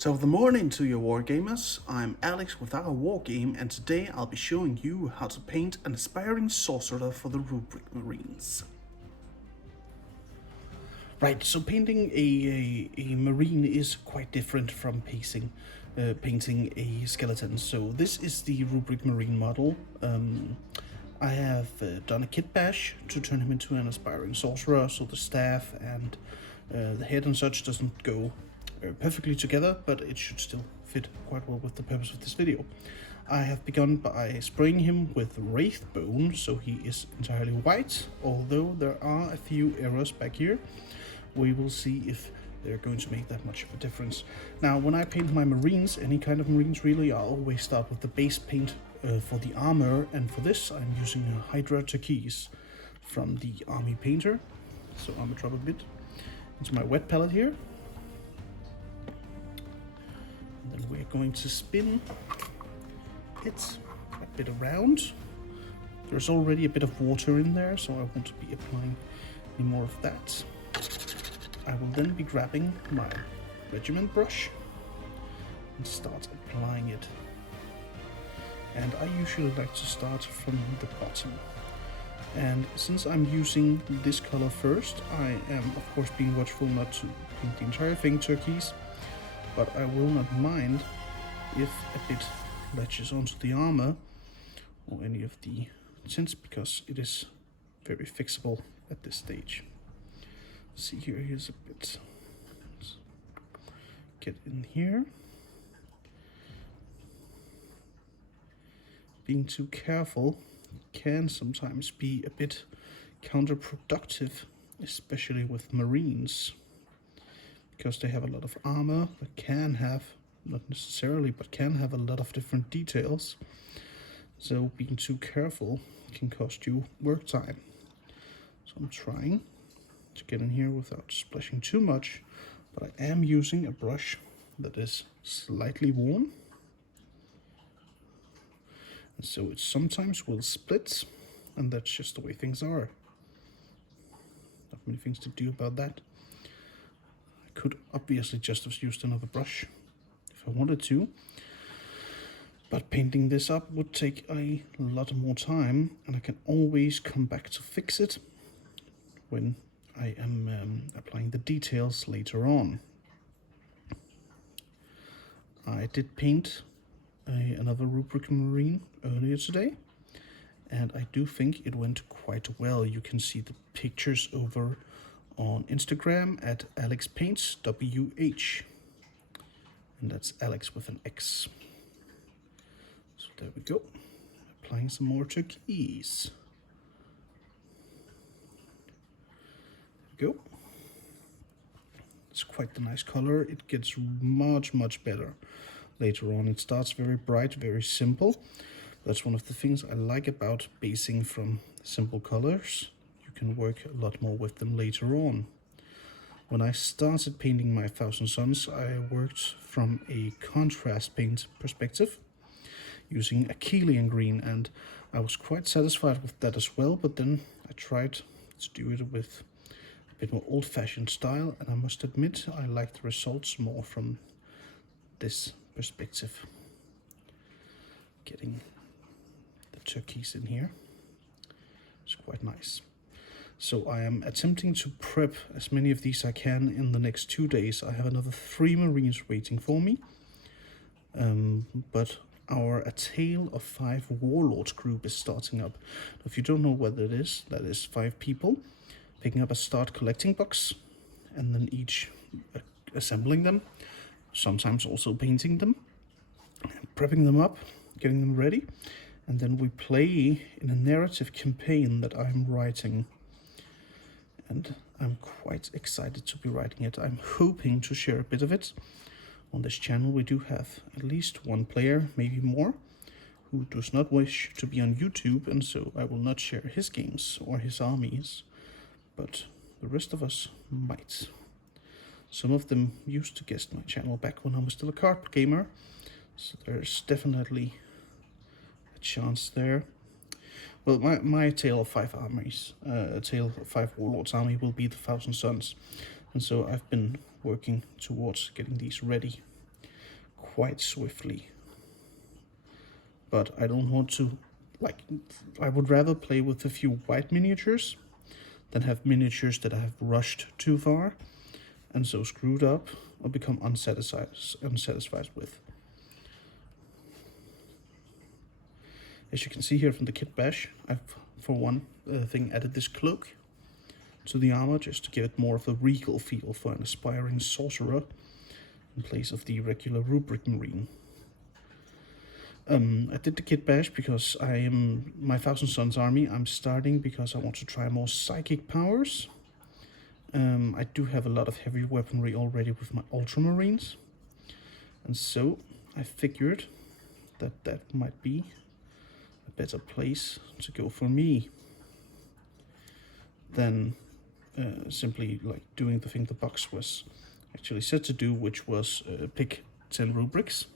Top of the morning to your wargamers, I'm Alex with our wargame, and today I'll be showing you how to paint an Aspiring Sorcerer for the Rubric Marines. Right, so painting a Marine is quite different from painting a skeleton. So this is the Rubric Marine model. I have done a kit bash to turn him into an Aspiring Sorcerer, so the staff and the head and such doesn't go perfectly together, but it should still fit quite well with the purpose of this video. I have begun by spraying him with Wraith Bone, so he is entirely white, although there are a few errors back here. We will see if they're going to make that much of a difference. Now, when I paint my Marines, any kind of Marines really, I always start with the base paint for the armor, and for this I'm using a Hydra Turquoise from the Army Painter. So I'm gonna drop a bit into my wet palette here. And then we're going to spin it a bit around. There's already a bit of water in there, so I won't be applying any more of that. I will then be grabbing my regiment brush and start applying it. And I usually like to start from the bottom. And since I'm using this color first, I am of course being watchful not to paint the entire thing turquoise, but I will not mind if a bit latches onto the armor or any of the tints, because it is very fixable at this stage. See here, here's a bit. Let's get in here. Being too careful can sometimes be a bit counterproductive, especially with Marines, because they have a lot of armor that can have, not necessarily, but can have a lot of different details. So being too careful can cost you work time. So I'm trying to get in here without splashing too much, but I am using a brush that is slightly worn, and so it sometimes will split, and that's just the way things are. Not many things to do about that. I could obviously just have used another brush if I wanted to, but painting this up would take a lot more time, and I can always come back to fix it when I am applying the details later on. I did paint another Rubric Marine earlier today, and I do think it went quite well. You can see the pictures over on Instagram at AlexPaintsWH, and that's Alex with an X. So there we go, applying some more turquoise. Go. It's quite a nice color. It gets much better later on. It starts very bright, very simple. That's one of the things I like about basing from simple colors. You can work a lot more with them later on. When I started painting my Thousand Suns, I worked from a contrast paint perspective using Achillean green, and I was quite satisfied with that as well, but then I tried to do it with bit more old-fashioned style, and I must admit I like the results more from this perspective. Getting the turquoise in here is quite nice. So I am attempting to prep as many of these I can in the next 2 days. I have another 3 Marines waiting for me, but our A Tale of 5 Warlords group is starting up. If you don't know what that is 5 people picking up a start collecting box, and then each assembling them, sometimes also painting them, prepping them up, getting them ready, and then we play in a narrative campaign that I'm writing. And I'm quite excited to be writing it. I'm hoping to share a bit of it on this channel. We do have at least one player, maybe more, who does not wish to be on YouTube, and so I will not share his games or his armies, but the rest of us might. Some of them used to guest my channel back when I was still a card gamer, so there's definitely a chance there. Well, my Tale of 5 armies, Tale of 5 Warlords army will be the Thousand Suns, and so I've been working towards getting these ready. quite swiftly. But I don't want to, like, I would rather play with a few white miniatures than have miniatures that I have rushed too far and so screwed up or become unsatisfied with. As you can see here from the kit bash, I've for one thing added this cloak to the armor just to give it more of a regal feel for an aspiring sorcerer in place of the regular rubric marine. I did the kit bash because I am my Thousand Suns army. I'm starting because I want to try more psychic powers. I do have a lot of heavy weaponry already with my ultramarines, and so I figured that that might be a better place to go for me than simply like doing the thing the box was actually set to do, which was pick 10 rubrics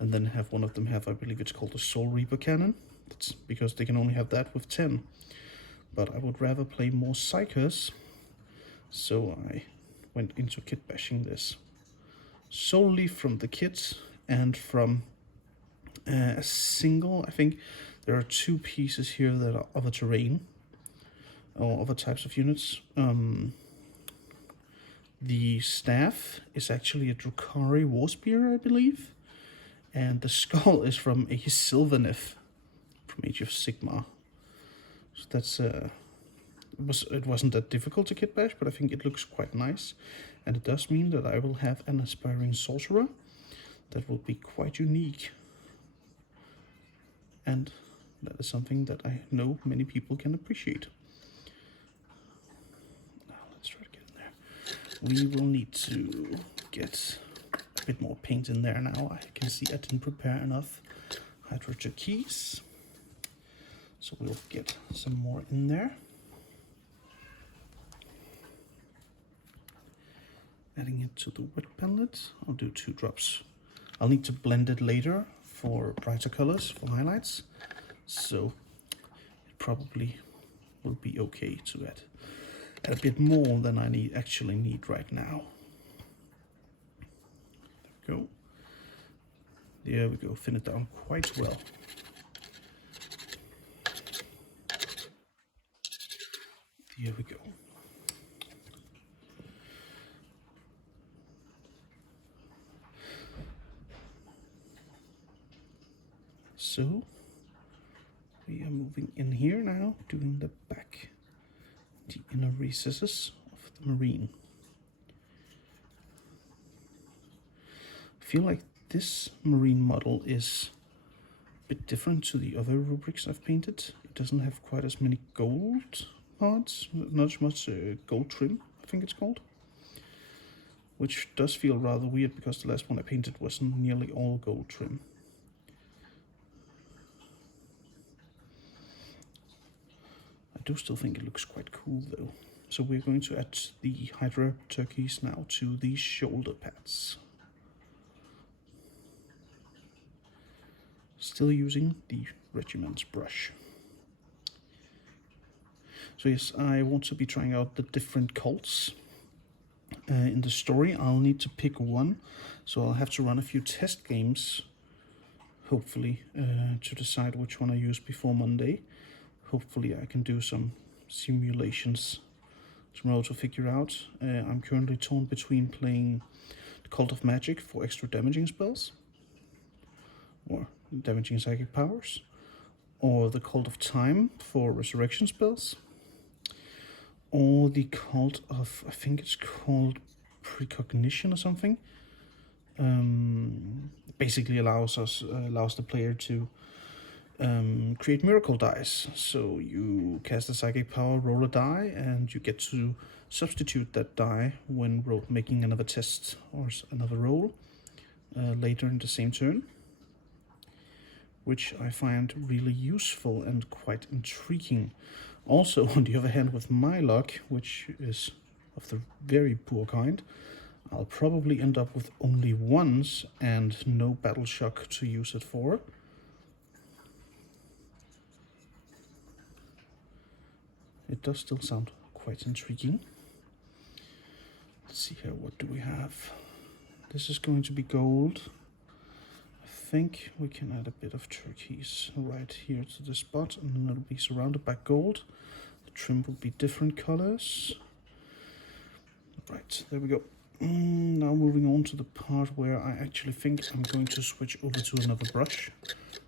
and then have one of them have, I believe it's called a Soul Reaper cannon. That's because they can only have that with 10. But I would rather play more psychers, so I went into kit bashing this solely from the kits and from a single, I think there are 2 pieces here that are other terrain or other types of units. The staff is actually a Drukhari war spear, I believe, and the skull is from a Sylvaneth from Age of Sigmar. So that's it wasn't that difficult to kit bash, but I think it looks quite nice, and it does mean that I will have an Aspiring Sorcerer that will be quite unique, and that is something that I know many people can appreciate. Now let's try to get in there. We will need to get a bit more paint in there now. I can see I didn't prepare enough Hydro Turquoise, so we'll get some more in there. Adding it to the wet palette. I'll do 2 drops. I'll need to blend it later for brighter colors, for highlights, so it probably will be okay to add a bit more than I actually need right now. There we go. There we go, thin it down quite well. There we go. So we are moving in here now, doing the back, the inner recesses of the marine. I feel like this marine model is a bit different to the other rubrics I've painted. It doesn't have quite as many gold parts, not as much gold trim, I think it's called, which does feel rather weird because the last one I painted was nearly all gold trim. I do still think it looks quite cool though. So we're going to add the Hydra Turkeys now to the shoulder pads. Still using the regiment's brush. So yes, I want to be trying out the different cults. In the story, I'll need to pick one, so I'll have to run a few test games, hopefully, to decide which one I use before Monday. Hopefully I can do some simulations tomorrow to figure out. I'm currently torn between playing the Cult of Magic for extra damaging spells, or damaging psychic powers, or the Cult of Time for resurrection spells, or the Cult of, I think it's called Precognition or something. Basically allows the player to create miracle dice. So you cast a psychic power, roll a die, and you get to substitute that die when making another test or another roll later in the same turn, which I find really useful and quite intriguing. Also, on the other hand, with my luck, which is of the very poor kind, I'll probably end up with only ones and no battle shock to use it for. It does still sound quite intriguing. Let's see here, what do we have? This is going to be gold. think we can add a bit of turquoise right here to the spot, and then it'll be surrounded by gold. The trim will be different colors. Right, there we go. Now moving on to the part where I actually think I'm going to switch over to another brush.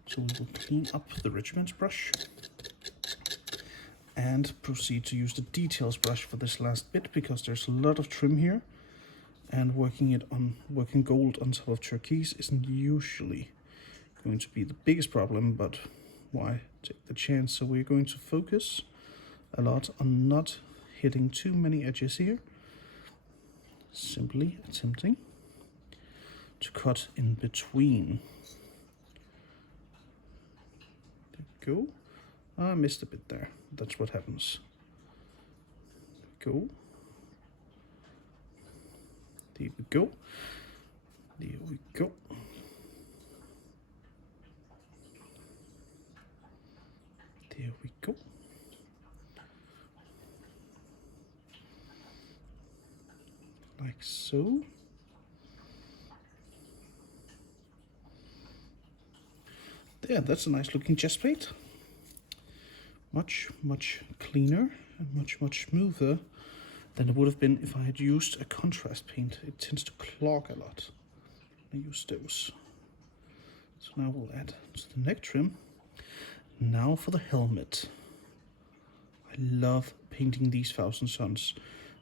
So we will clean up the Richmond's brush and proceed to use the details brush for this last bit, because there's a lot of trim here, and working gold on top of turquoise isn't usually going to be the biggest problem, but why take the chance? So we're going to focus a lot on not hitting too many edges here, simply attempting to cut in between. There we go. I missed a bit there. That's what happens. Go. There we go. There we go. There we go. Like so. There, that's a nice looking chest plate. Much cleaner and much smoother than it would have been if I had used a contrast paint. It tends to clog a lot. I use those. So now we'll add to the neck trim. Now for the helmet. I love painting these Thousand Suns.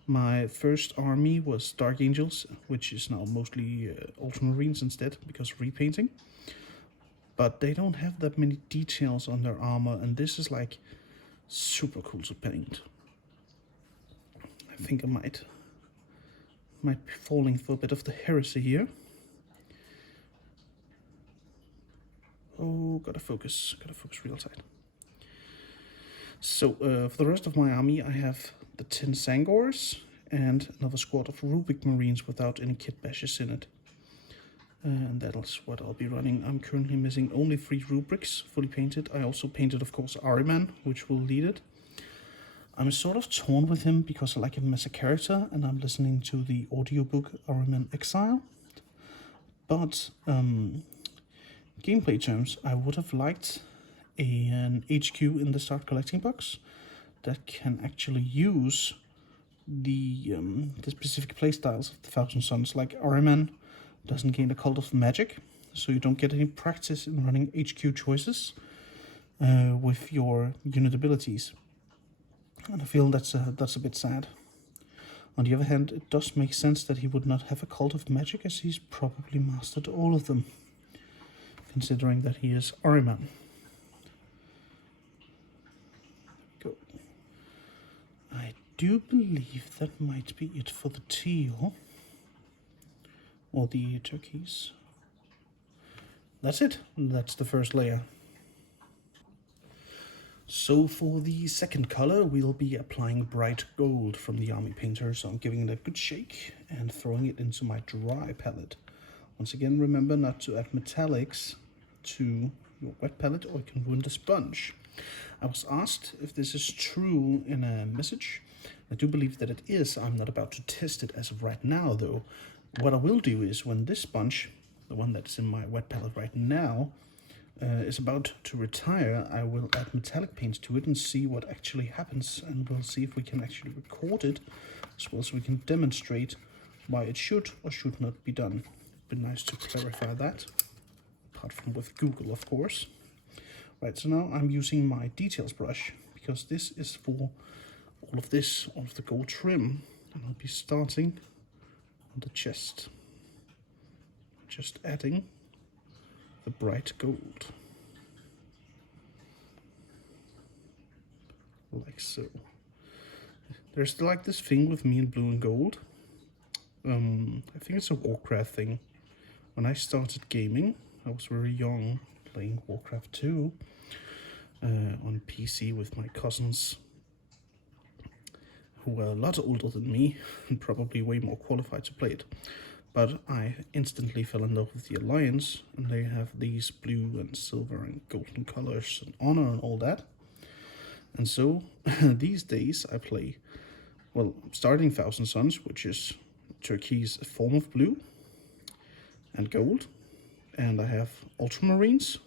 My first army was Dark Angels, which is now mostly Ultramarines instead because of repainting. But they don't have that many details on their armor, and this is like super cool to paint. I think I might be falling for a bit of the heresy here. Oh, gotta focus real tight. So for the rest of my army, I have the 10 Sangors and another squad of Rubik Marines without any kit bashes in it. And that's what I'll be running. I'm currently missing only 3 rubrics fully painted. I also painted, of course, Ahriman, which will lead it. I'm sort of torn with him because I like him as a character, and I'm listening to the audiobook Ahriman Exile. But gameplay terms, I would have liked an HQ in the start collecting box that can actually use the specific playstyles of the Thousand Suns. Like Ahriman doesn't gain the Cult of Magic, so you don't get any practice in running HQ choices with your unit abilities. And I feel that's a bit sad. On the other hand, it does make sense that he would not have a Cult of Magic, as he's probably mastered all of them, considering that he is Ahriman. Go. I do believe that might be it for the teal. Or the turquoise. That's it. That's the first layer. So for the second color, we'll be applying bright gold from the Army Painter. So I'm giving it a good shake and throwing it into my dry palette. Once again, remember not to add metallics to your wet palette or you can ruin the sponge. I was asked if this is true in a message. I do believe that it is. I'm not about to test it as of right now, though. What I will do is when this sponge, the one that's in my wet palette right now, is about to retire, I will add metallic paints to it and see what actually happens, and we'll see if we can actually record it as well, so we can demonstrate why it should or should not be done. It'd be nice to clarify that, apart from with Google, of course. Right, so now I'm using my details brush because this is for all of the gold trim, and I'll be starting on the chest, just adding the bright gold, like so. There's like this thing with me in blue and gold. I think it's a Warcraft thing. When I started gaming, I was very young, playing Warcraft 2 on PC with my cousins, who were a lot older than me and probably way more qualified to play it. But I instantly fell in love with the Alliance, and they have these blue and silver and golden colors and honor and all that. And so these days I play, well, starting Thousand Suns, which is turquoise, a form of blue and gold. And I have ultramarines,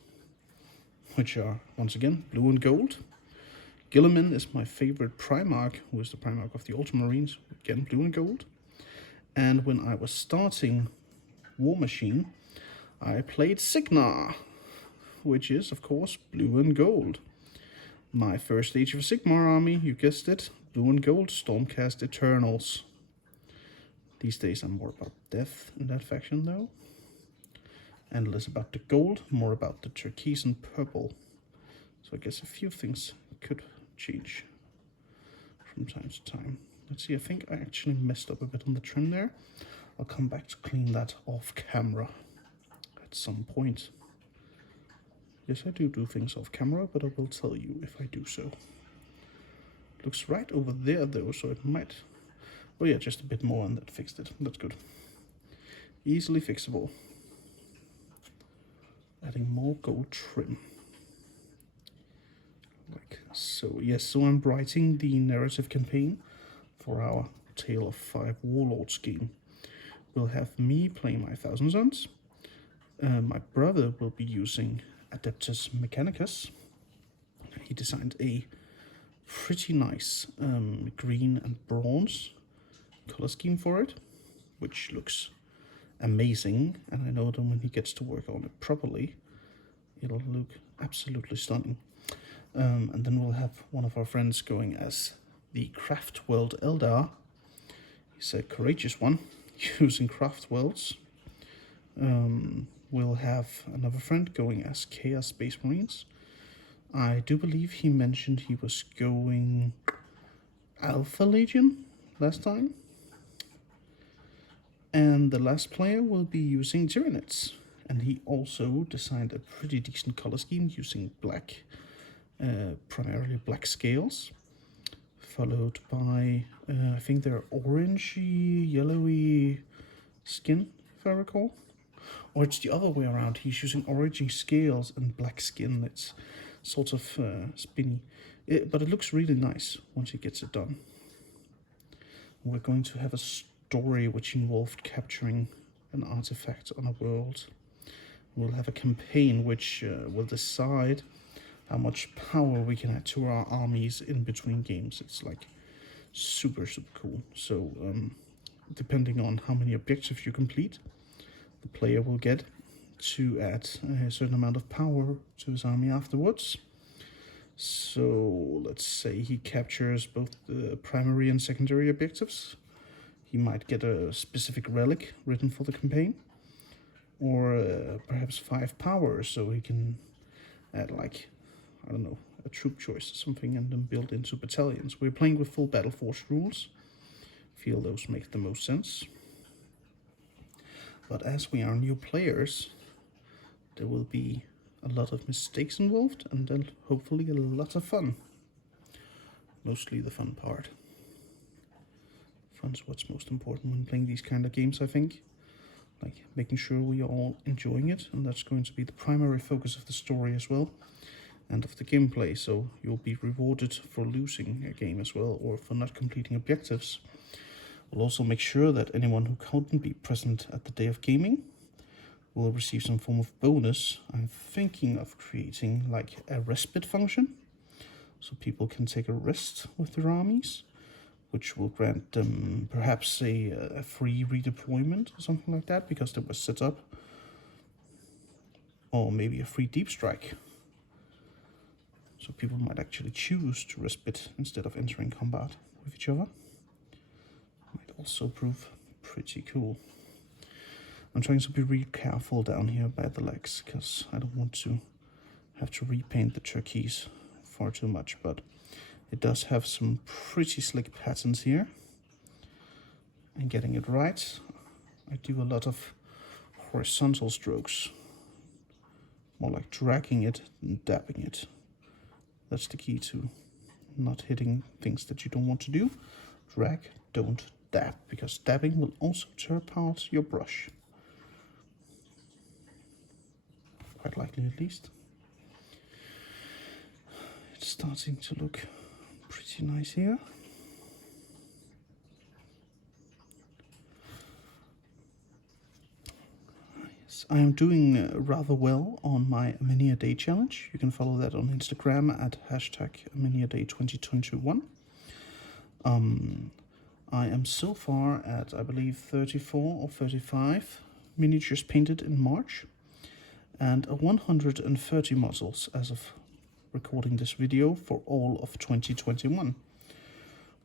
which are once again blue and gold. Gilliman is my favorite Primarch, who is the Primarch of the Ultramarines, again blue and gold. And when I was starting War Machine, I played Signar, which is of course blue and gold. My first Age of Sigmar army, you guessed it, blue and gold Stormcast Eternals. These days I'm more about death in that faction though, and less about the gold, more about the turquoise and purple. So I guess a few things could change from time to time. Let's see, I think I actually messed up a bit on the trim there. I'll come back to clean that off camera at some point. Yes, I do things off camera, but I will tell you if I do so. Looks right over there though, so it might... Oh yeah, just a bit more and that fixed it. That's good. Easily fixable. Adding more gold trim. Like so. Yes, so I'm writing the narrative campaign for our Tale of Five Warlords game. We'll have me playing my Thousand Sons. My brother will be using Adeptus Mechanicus. He designed a pretty nice green and bronze color scheme for it, which looks amazing, and I know that when he gets to work on it properly, it'll look absolutely stunning. And then we'll have one of our friends going as the Craft World Eldar. He's a courageous one, using craft worlds. We'll have another friend going as Chaos Space Marines. I do believe he mentioned he was going Alpha Legion last time. And the last player will be using Tyranids. And he also designed a pretty decent color scheme using black, primarily black scales. Followed by, I think they're orangey, yellowy skin, if I recall. Or it's the other way around, he's using orangey scales and black skin. It's sort of spinny. But it looks really nice once he gets it done. We're going to have a story which involved capturing an artifact on a world. We'll have a campaign which will decide how much power we can add to our armies in between games. It's like super cool. So depending on how many objectives you complete, the player will get to add a certain amount of power to his army afterwards. So let's say he captures both the primary and secondary objectives. He might get a specific relic written for the campaign, or perhaps 5 power, so he can add, like, I don't know, a troop choice or something, and then build into battalions. We're playing with full Battle Force rules. Feel those make the most sense. But as we are new players, there will be a lot of mistakes involved, and then hopefully a lot of fun. Mostly the fun part. Fun's what's most important when playing these kind of games, I think. Like making sure we are all enjoying it, and that's going to be the primary focus of the story as well, and of the gameplay. So you'll be rewarded for losing a game as well, or for not completing objectives. We'll also make sure that anyone who couldn't be present at the day of gaming will receive some form of bonus. I'm thinking of creating like a respite function, so people can take a rest with their armies, which will grant them perhaps a free redeployment or something like that, because they were set up. Or maybe a free deep strike. So people might actually choose to respite instead of entering combat with each other. Might also prove pretty cool. I'm trying to be really careful down here by the legs, because I don't want to have to repaint the turquoise far too much, but it does have some pretty slick patterns here. And getting it right, I do a lot of horizontal strokes. More like dragging it and dabbing it. That's the key to not hitting things that you don't want to do. Drag, don't dab, because dabbing will also tear apart your brush. Quite likely, at least. It's starting to look pretty nice here. Yes. I am doing rather well on my Mini a Day challenge. You can follow that on Instagram at #MiniADay2021. I am so far at, I believe, 34 or 35 miniatures painted in March, and 130 models as of recording this video for all of 2021,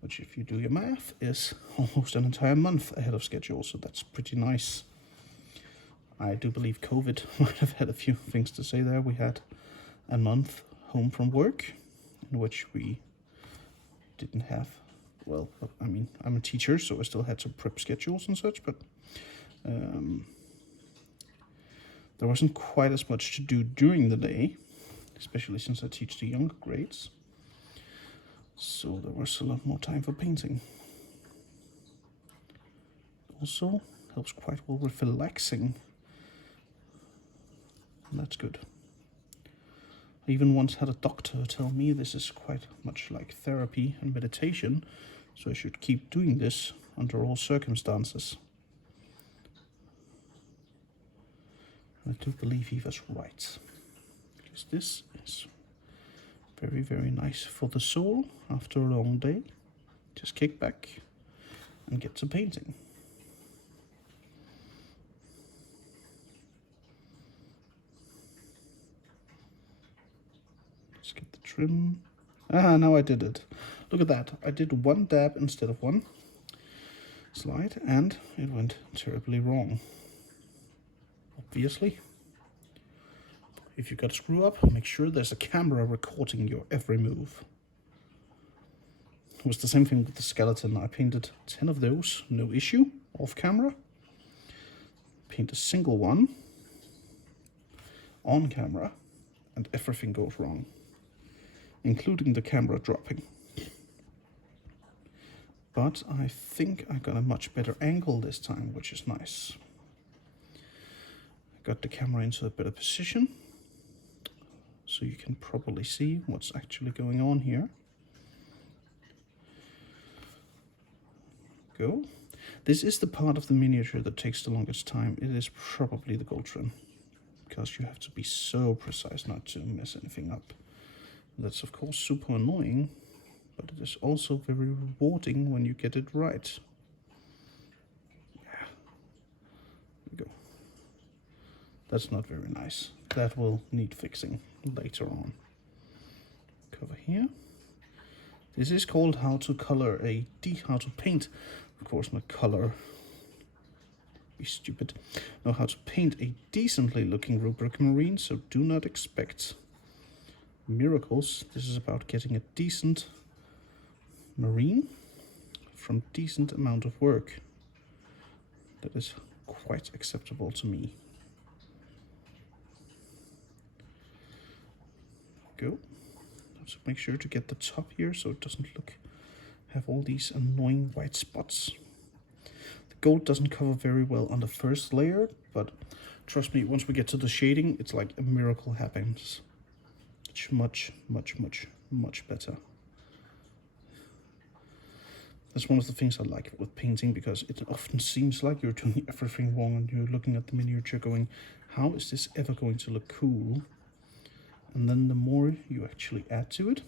which, if you do your math, is almost an entire month ahead of schedule, so that's pretty nice. I do believe COVID might have had a few things to say there. We had a month home from work in which we didn't have, well, I mean, I'm a teacher, so I still had some prep schedules and such, but there wasn't quite as much to do during the day, especially since I teach the younger grades. So there was a lot more time for painting. Also helps quite well with relaxing. And that's good. I even once had a doctor tell me this is quite much like therapy and meditation, so I should keep doing this under all circumstances. I do believe he was right, because this is very, very nice for the soul after a long day. Just kick back and get to painting. Let's get the trim. Now I did it. Look at that. I did one dab instead of one slide, and it went terribly wrong. Obviously. If you got a screw up, make sure there's a camera recording your every move. It was the same thing with the skeleton. I painted 10 of those, no issue, off camera. Paint a single one on camera, and everything goes wrong, including the camera dropping. But I think I got a much better angle this time, which is nice. I got the camera into a better position, so you can probably see what's actually going on here. Go. This is the part of the miniature that takes the longest time. It is probably the gold trim, because you have to be so precise not to mess anything up. That's of course super annoying, but it is also very rewarding when you get it right. Yeah. There we go. That's not very nice. That will need fixing later on. Cover here. This is called how to paint, of course not color. Be stupid. Know how to paint a decently looking rubric marine, so do not expect miracles. This is about getting a decent marine from decent amount of work. That is quite acceptable to me. Go. So make sure to get the top here so it doesn't have all these annoying white spots. The gold doesn't cover very well on the first layer, but trust me, once we get to the shading, it's like a miracle happens. It's much, much, much, much better. That's one of the things I like with painting, because it often seems like you're doing everything wrong and you're looking at the miniature going, how is this ever going to look cool? And then the more you actually add to it,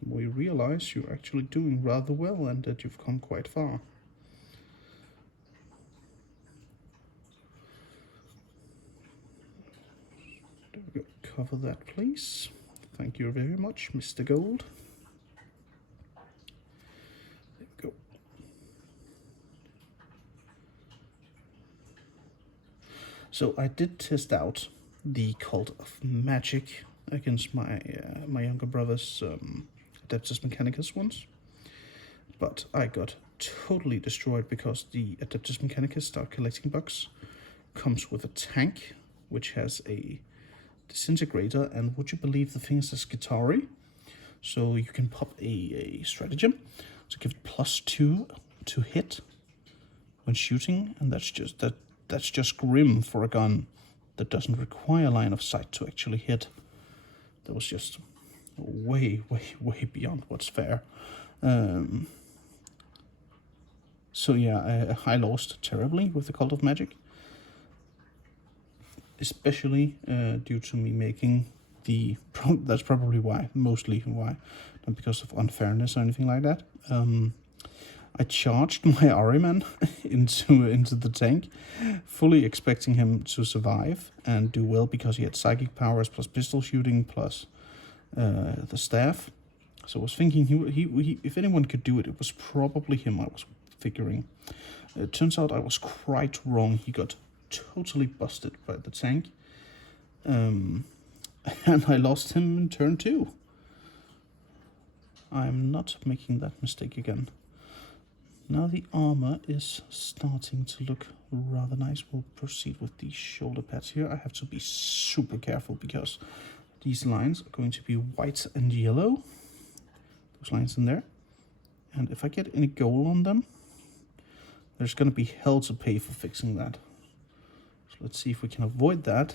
the more you realize you're actually doing rather well and that you've come quite far. There we go. Cover that, please. Thank you very much, Mr. Gold. There we go. So I did test out the Cult of Magic against my younger brother's Adeptus Mechanicus ones, but I got totally destroyed because the Adeptus Mechanicus Start Collecting box comes with a tank which has a disintegrator, and would you believe the thing is a Skitarii, so you can pop a stratagem to give it +2 to hit when shooting, and that's just grim for a gun that doesn't require line of sight to actually hit. That was just way, way, way beyond what's fair. So yeah, I lost terribly with the Cult of Magic. especially due to me making the, that's probably why, mostly why, not because of unfairness or anything like that. I charged my Ariman into the tank, fully expecting him to survive and do well because he had psychic powers plus pistol shooting plus the staff. So I was thinking he if anyone could do it, it was probably him. I was figuring. It turns out I was quite wrong. He got totally busted by the tank, and I lost him in turn 2. I'm not making that mistake again. Now the armor is starting to look rather nice. We'll proceed with the shoulder pads here. I have to be super careful because these lines are going to be white and yellow. Those lines in there. And if I get any gold on them, there's going to be hell to pay for fixing that. So let's see if we can avoid that.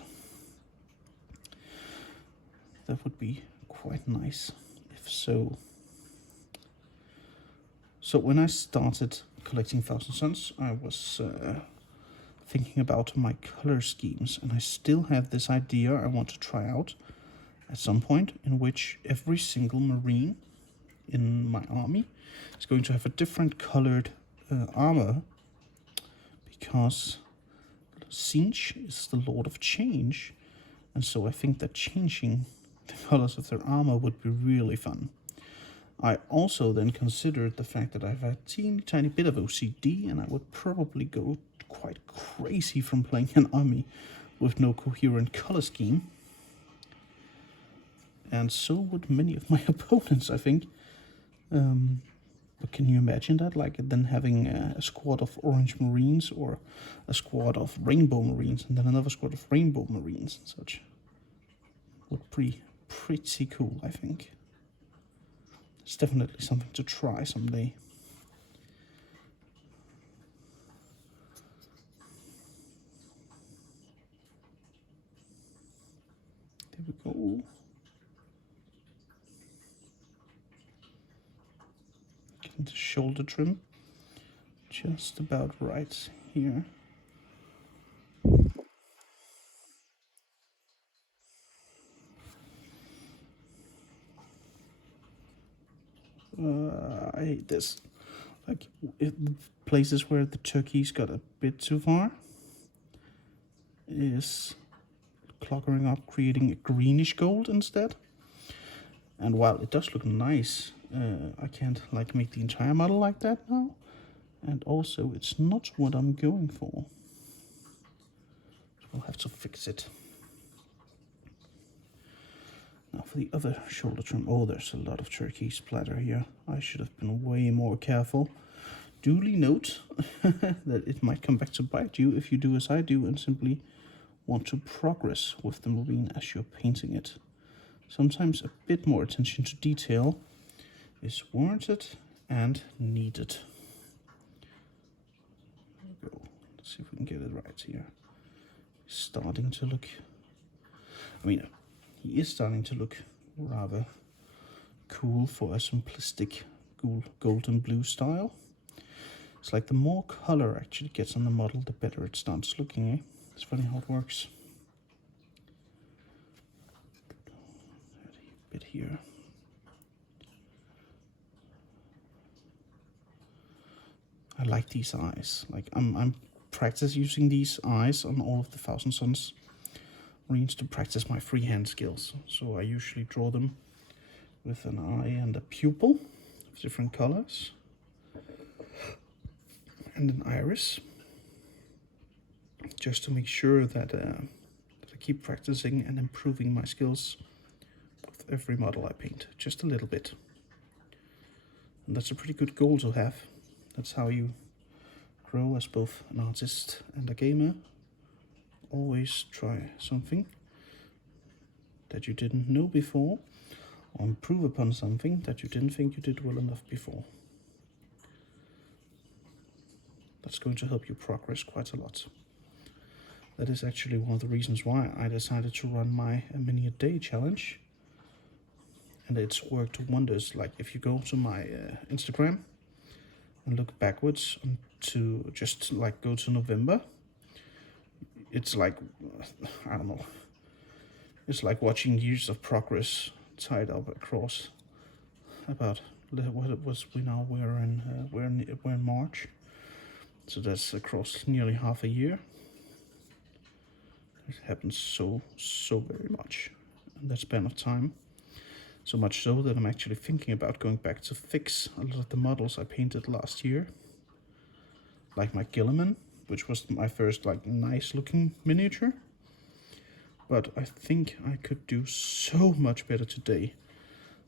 That would be quite nice if so. So when I started collecting Thousand Suns, I was thinking about my color schemes, and I still have this idea I want to try out at some point, in which every single Marine in my army is going to have a different colored armor, because Sinch is the Lord of Change, and so I think that changing the colors of their armor would be really fun. I also then considered the fact that I have a teeny tiny bit of OCD, and I would probably go quite crazy from playing an army with no coherent color scheme. And so would many of my opponents, I think. But can you imagine that? Like then having a squad of Orange Marines or a squad of Rainbow Marines and then another squad of Rainbow Marines and such. Would be pretty cool, I think. It's definitely something to try someday. There we go. Getting the shoulder trim just about right here. I hate this. Like places where the turkeys got a bit too far is cloggering up, creating a greenish gold instead. And while it does look nice, I can't like make the entire model like that now. And also, it's not what I'm going for. So I'll have to fix it. Now for the other shoulder trim. Oh, there's a lot of turkey splatter here. I should have been way more careful. Duly note that it might come back to bite you if you do as I do and simply want to progress with the Marine as you're painting it. Sometimes a bit more attention to detail is warranted and needed. There we go. Let's see if we can get it right here. He's starting to look, he is starting to look rather cool for a simplistic gold and blue style. It's like the more color actually gets on the model, the better it starts looking, eh? It's funny how it works. A bit here. I like these eyes. Like I'm practice using these eyes on all of the Thousand Suns Marines to practice my freehand skills. So I usually draw them with an eye and a pupil of different colors and an iris, just to make sure that I keep practicing and improving my skills with every model I paint, just a little bit. And that's a pretty good goal to have. That's how you grow as both an artist and a gamer. Always try something that you didn't know before, or improve upon something that you didn't think you did well enough before. That's going to help you progress quite a lot. That is actually one of the reasons why I decided to run my mini a day challenge. And it's worked wonders. Like if you go to my Instagram and look backwards to just like go to November, it's like, I don't know, it's like watching years of progress tied up across about what it was. We're in March, so that's across nearly half a year. It happens so very much in that span of time. So much so that I'm actually thinking about going back to fix a lot of the models I painted last year, like my Gilliman, which was my first like nice looking miniature. But I think I could do so much better today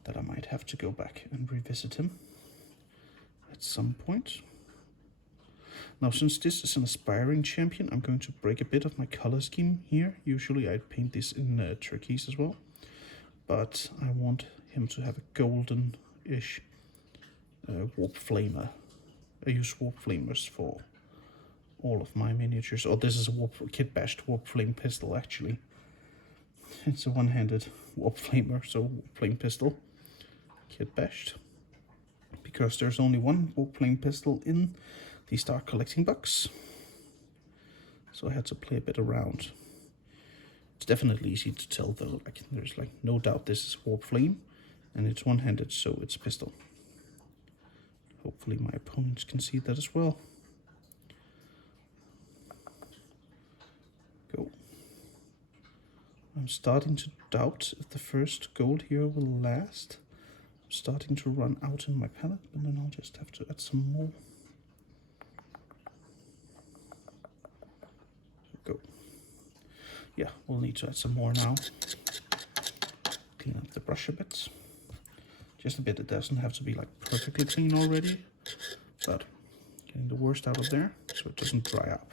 that I might have to go back and revisit him at some point. Now, since this is an aspiring champion, I'm going to break a bit of my color scheme here. Usually I paint this in turquoise as well, but I want him to have a golden-ish warp flamer. I use warp flamers for all of my miniatures. Oh, this is a kit-bashed warp flame pistol, actually. It's a one-handed warp flamer, so warp flame pistol, kit-bashed. Because there's only one warp flame pistol in the Start Collecting box, so I had to play a bit around. It's definitely easy to tell though, like there's like no doubt this is warp flame, and it's one-handed, so it's pistol. Hopefully my opponents can see that as well. Go. I'm starting to doubt if the first gold here will last. I'm starting to run out in my palette, but then I'll just have to add some more. Go. Yeah, we'll need to add some more now. Clean up the brush a bit. Just a bit. It doesn't have to be like perfectly clean already, but getting the worst out of there so it doesn't dry up.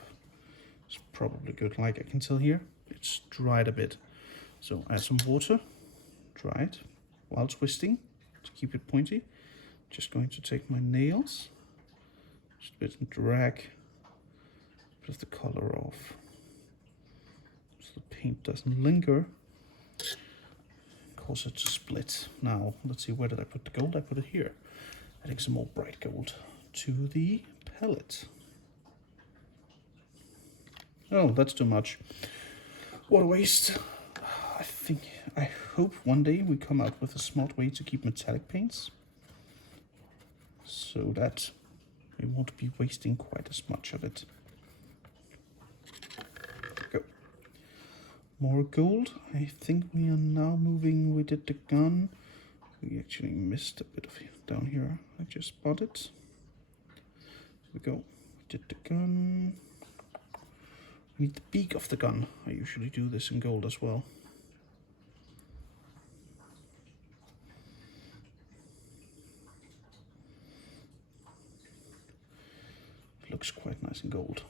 It's probably good. Like I can tell here, it's dried a bit. So add some water, dry it while twisting to keep it pointy. Just going to take my nails, just a bit and drag a bit of the color off so the paint doesn't linger, cause it to split. Now let's see, where did I put the gold? I put it here. Adding some more bright gold to the palette. Oh, that's too much. What a waste. I hope one day we come out with a smart way to keep metallic paints, so that we won't be wasting quite as much of it. Go. More gold. I think we are now moving. We did the gun. We actually missed a bit of down here. I just spotted. Here we go. We did the gun. We need the beak of the gun. I usually do this in gold as well. It looks quite nice in gold.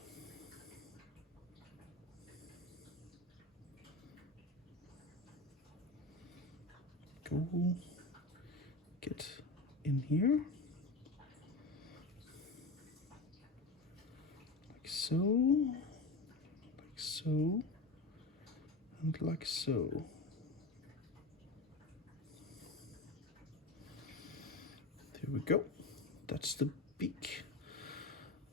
Go. Get in here. Like so. Like so. And like so. There we go. That's the beak.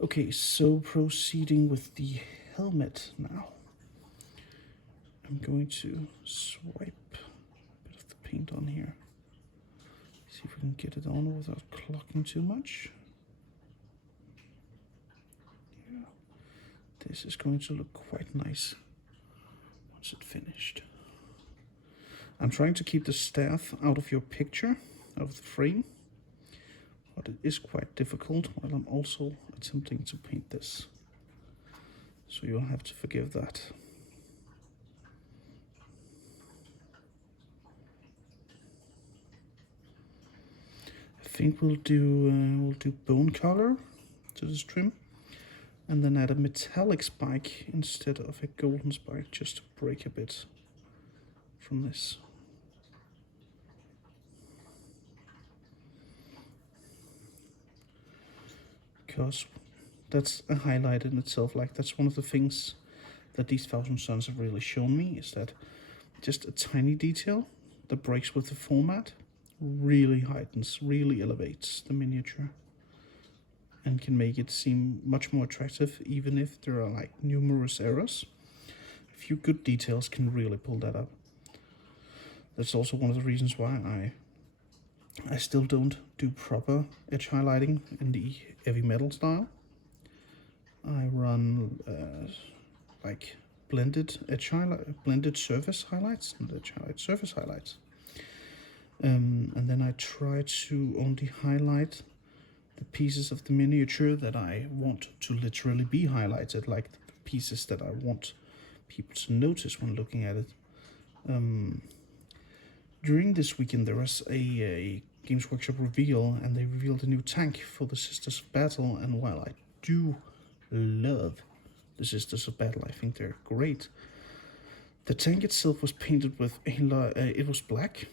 Okay, so proceeding with the helmet now. I'm going to swipe a bit of the paint on here. See if we can get it on without clogging too much. Yeah. This is going to look quite nice once it's finished. I'm trying to keep the staff out of your picture, out of the frame, but it is quite difficult while I'm also attempting to paint this. So you'll have to forgive that. I think we'll do bone color to this trim, and then add a metallic spike instead of a golden spike, just to break a bit from this. Because that's a highlight in itself. Like, that's one of the things that these Thousand Suns have really shown me, is that just a tiny detail that breaks with the format really heightens, really elevates the miniature, and can make it seem much more attractive, even if there are like numerous errors. few good details can really pull that up. That's also one of the reasons why I still don't do proper edge highlighting in the heavy metal style. I run like blended surface highlights, not edge highlights, surface highlights. And then I try to only highlight the pieces of the miniature that I want to literally be highlighted, like the pieces that I want people to notice when looking at it. During this weekend there was a Games Workshop reveal, and they revealed a new tank for the Sisters of Battle, and while I do love the Sisters of Battle, I think they're great, the tank itself was painted with it was black,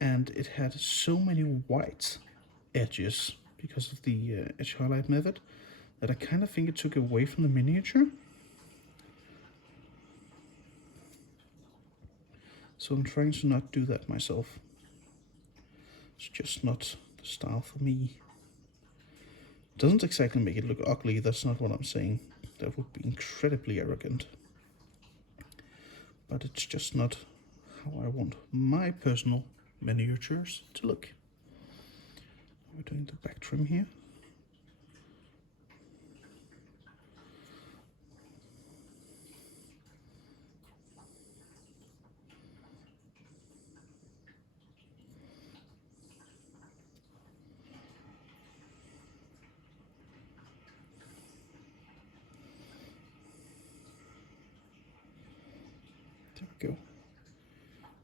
and it had so many white edges because of the edge highlight method that I kind of think it took away from the miniature. So I'm trying to not do that myself. It's just not the style for me. It doesn't exactly make it look ugly, that's not what I'm saying. That would be incredibly arrogant. But it's just not how I want my personal miniatures to look. We're doing the back trim here. There we go.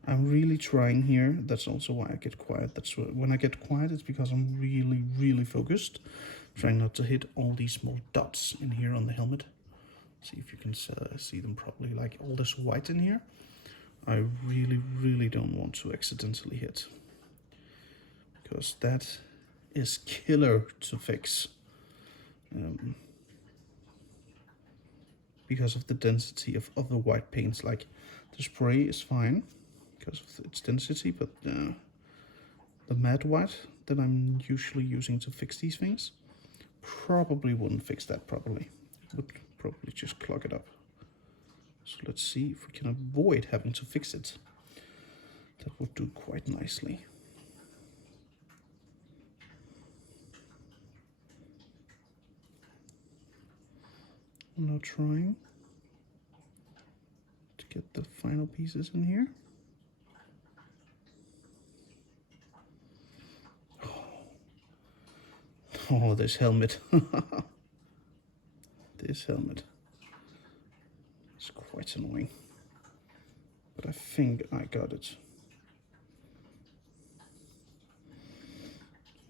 I'm really trying here. That's also why I get quiet. That's when I get quiet, it's because I'm really focused, trying not to hit all these small dots in here on the helmet. See if you can see them properly, like all this white in here. I really don't want to accidentally hit, because that is killer to fix. Because of the density of the white paints. Like the spray is fine because of its density, but the matte white that I'm usually using to fix these things probably wouldn't fix that properly. It would probably just clog it up. So let's see if we can avoid having to fix it. That would do quite nicely. I'm now trying to get the final pieces in here. Oh, this helmet. This helmet is quite annoying. But I think I got it.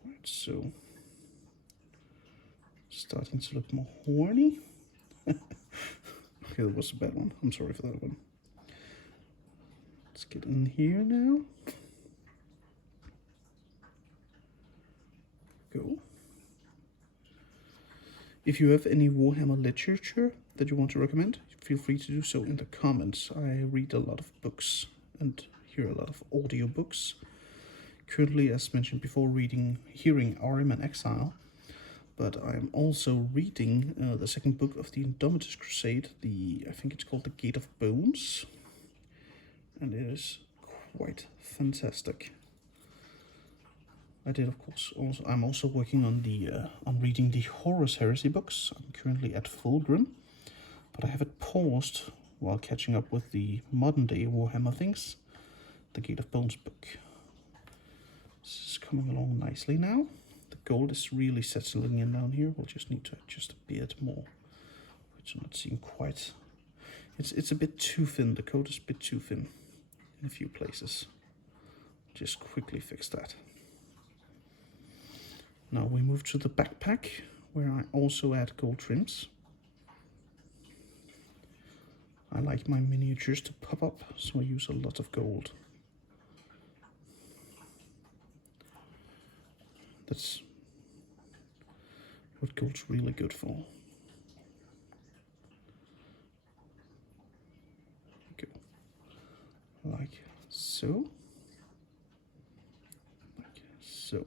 Right, so starting to look more horny. Okay, that was a bad one. I'm sorry for that one. Let's get in here now. Go. If you have any Warhammer literature that you want to recommend, feel free to do so in the comments. I read a lot of books and hear a lot of audiobooks. Currently, as mentioned before, hearing RM and Exile, but I'm also reading the second book of the Indomitus Crusade, I think it's called The Gate of Bones, and it is quite fantastic. I'm also working on on reading the Horus Heresy books. I'm currently at Fulgrim, but I have it paused while catching up with the modern day Warhammer things. The Gate of Bones book. This is coming along nicely now. The gold is really settling in down here. We'll just need to adjust a bit more, which I'm not seeing quite. It's a bit too thin. The coat is a bit too thin in a few places. Just quickly fix that. Now we move to the backpack, where I also add gold trims. I like my miniatures to pop up, so I use a lot of gold. That's what gold's really good for. Go like so, like so.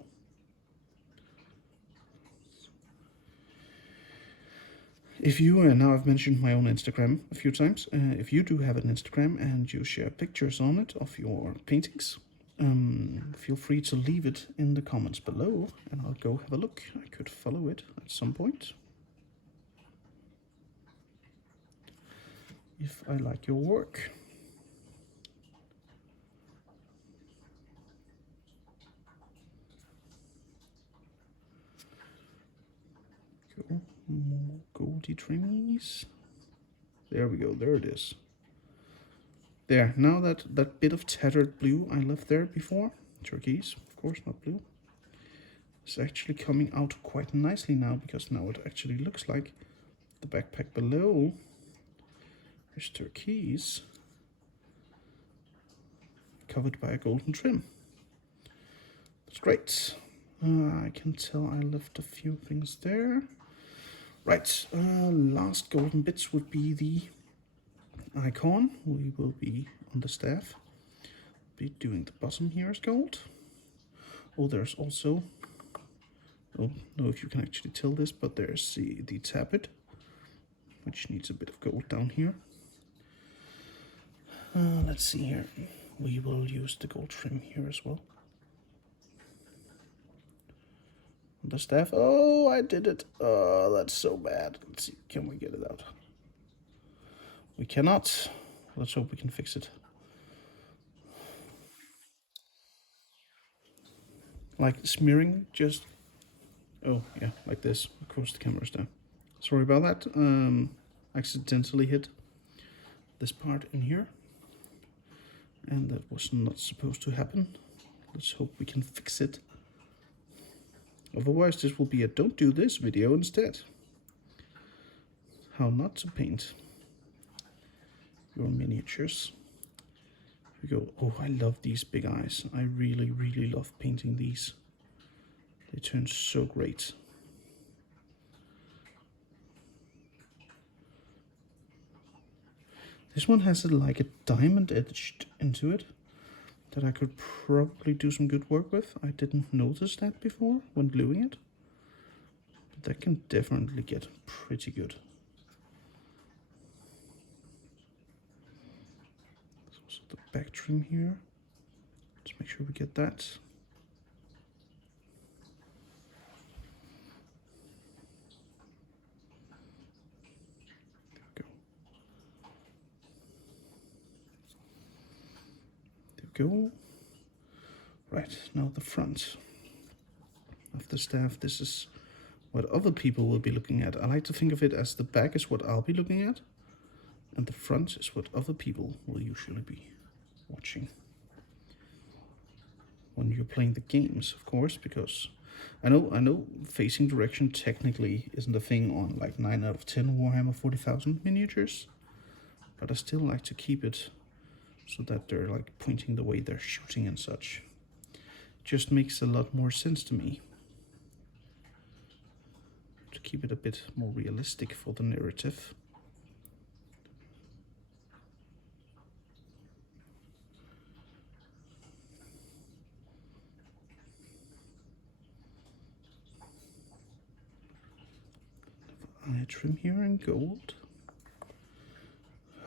If you, and now I've mentioned my own Instagram a few times, if you do have an Instagram and you share pictures on it of your paintings, feel free to leave it in the comments below and I'll go have a look. I could follow it at some point if I like your work. Cool. More goldy trimmies. There we go, there it is. There, now that bit of tattered blue I left there before, turquoise, of course, not blue, is actually coming out quite nicely now, because now it actually looks like the backpack below is turquoise, covered by a golden trim. That's great. I can tell I left a few things there. Right, last golden bits would be the icon. We will be on the staff, be doing the bottom here as gold. Oh, there's also, I don't know if you can actually tell this, but there's the tappet, which needs a bit of gold down here. Let's see here. We will use the gold trim here as well. The staff, oh, I did it. Oh, that's so bad. Let's see, can we get it out? We cannot. Let's hope we can fix it. Like smearing, just, oh yeah, like this. Of course the camera's down. Sorry about that. Accidentally hit this part in here, and that was not supposed to happen. Let's hope we can fix it. Otherwise this will be a don't do this video instead. How not to paint your miniatures. Here we go. Oh, I love these big eyes. I really, really love painting these. They turn so great. This one has like a diamond etched into it that I could probably do some good work with. I didn't notice that before when gluing it, but that can definitely get pretty good. There's also the back trim here. Let's make sure we get that. There we go. There we go. Right, now the front of the staff. This is what other people will be looking at. I like to think of it as the back is what I'll be looking at, and the front is what other people will usually be watching when you're playing the games, of course, because I know facing direction technically isn't a thing on like 9 out of 10 Warhammer 40,000 miniatures, but I still like to keep it so that they're like pointing the way they're shooting and such. Just makes a lot more sense to me to keep it a bit more realistic for the narrative. Eye trim here in gold.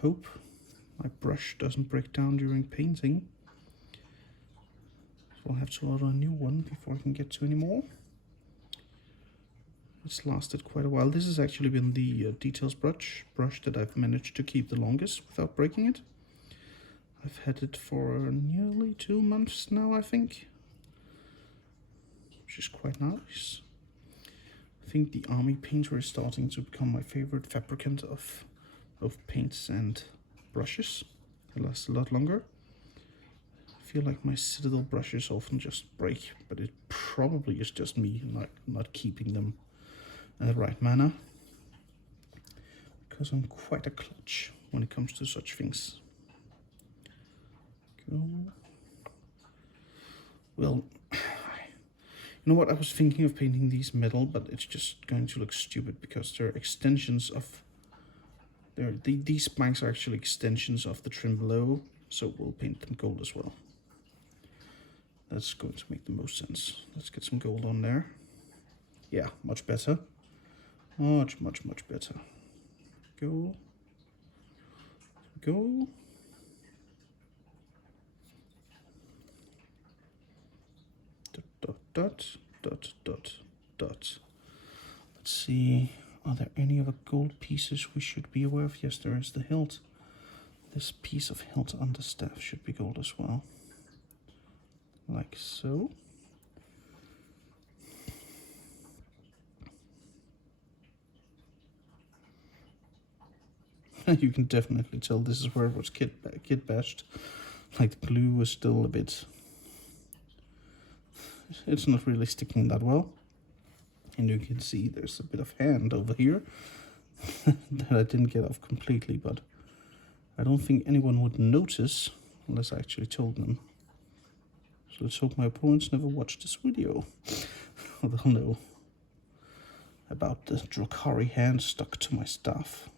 Hope my brush doesn't break down during painting. So I'll have to order a new one before I can get to any more. It's lasted quite a while. This has actually been the details brush that I've managed to keep the longest without breaking it. I've had it for nearly 2 months now, I think, which is quite nice. I think the army painter is starting to become my favorite fabricant of both paints and brushes. They last a lot longer. I feel like my Citadel brushes often just break, but it probably is just me not keeping them in the right manner, because I'm quite a klutz when it comes to such things. Go. Well, you know what, I was thinking of painting these metal, but it's just going to look stupid because they're extensions of, these spikes are actually extensions of the trim below, so we'll paint them gold as well. That's going to make the most sense. Let's get some gold on there. Yeah, much better. Much better. Go. Go. Dot, dot, dot, dot, dot. Let's see, are there any other gold pieces we should be aware of? Yes, there is the hilt. This piece of hilt understaff should be gold as well. Like so. You can definitely tell this is where it was kit bashed. Like the glue was still a bit... It's not really sticking that well. And you can see there's a bit of hand over here that I didn't get off completely, but I don't think anyone would notice unless I actually told them. So let's hope my opponents never watch this video. They'll know about the Drakari hand stuck to my staff.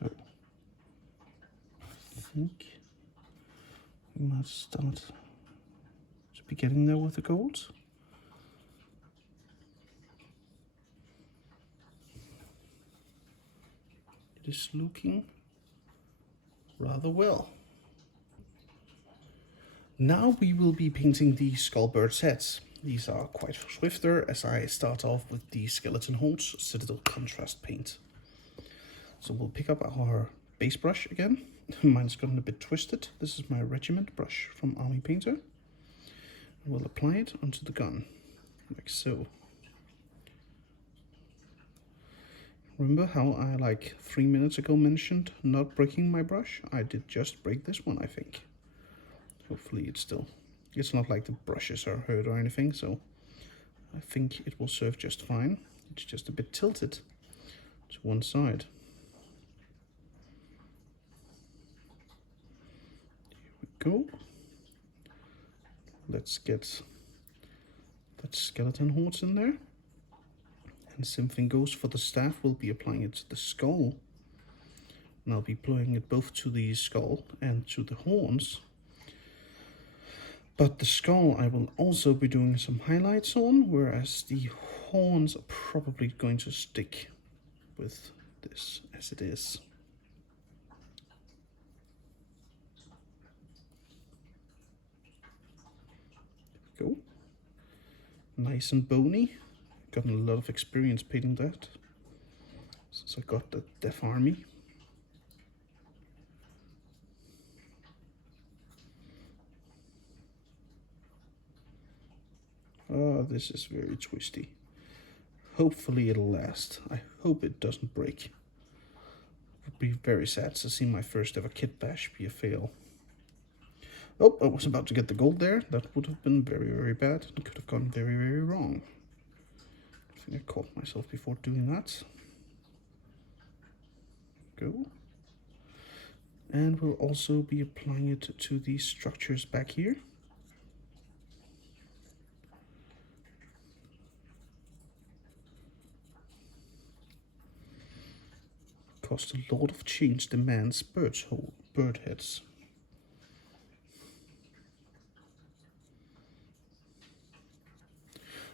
So I think we might start to be getting there with the gold. It is looking rather well. Now we will be painting the Skullbird heads. These are quite swifter as I start off with the Skeleton Holds Citadel Contrast paint. So we'll pick up our base brush again. Mine's gotten a bit twisted. This is my regiment brush from Army Painter. We'll apply it onto the gun, like so. Remember how I, like 3 minutes ago, mentioned not breaking my brush? I did just break this one, I think. Hopefully it's not like the brushes are hurt or anything, so I think it will serve just fine. It's just a bit tilted to one side. Here we go. Let's get that skeleton horse in there. And same thing goes for the staff. We'll be applying it to the skull. And I'll be applying it both to the skull and to the horns. But the skull I will also be doing some highlights on, whereas the horns are probably going to stick with this as it is. There we go. Nice and bony. Gotten a lot of experience painting that since I got the Death Army. Oh, this is very twisty. Hopefully it'll last. I hope it doesn't break. It would be very sad to see my first ever kit bash be a fail. Oh, I was about to get the gold there. That would have been very, very bad. It could have gone very, very wrong. I think I caught myself before doing that. Go. And we'll also be applying it to these structures back here. Because the Lord of Change demands bird heads.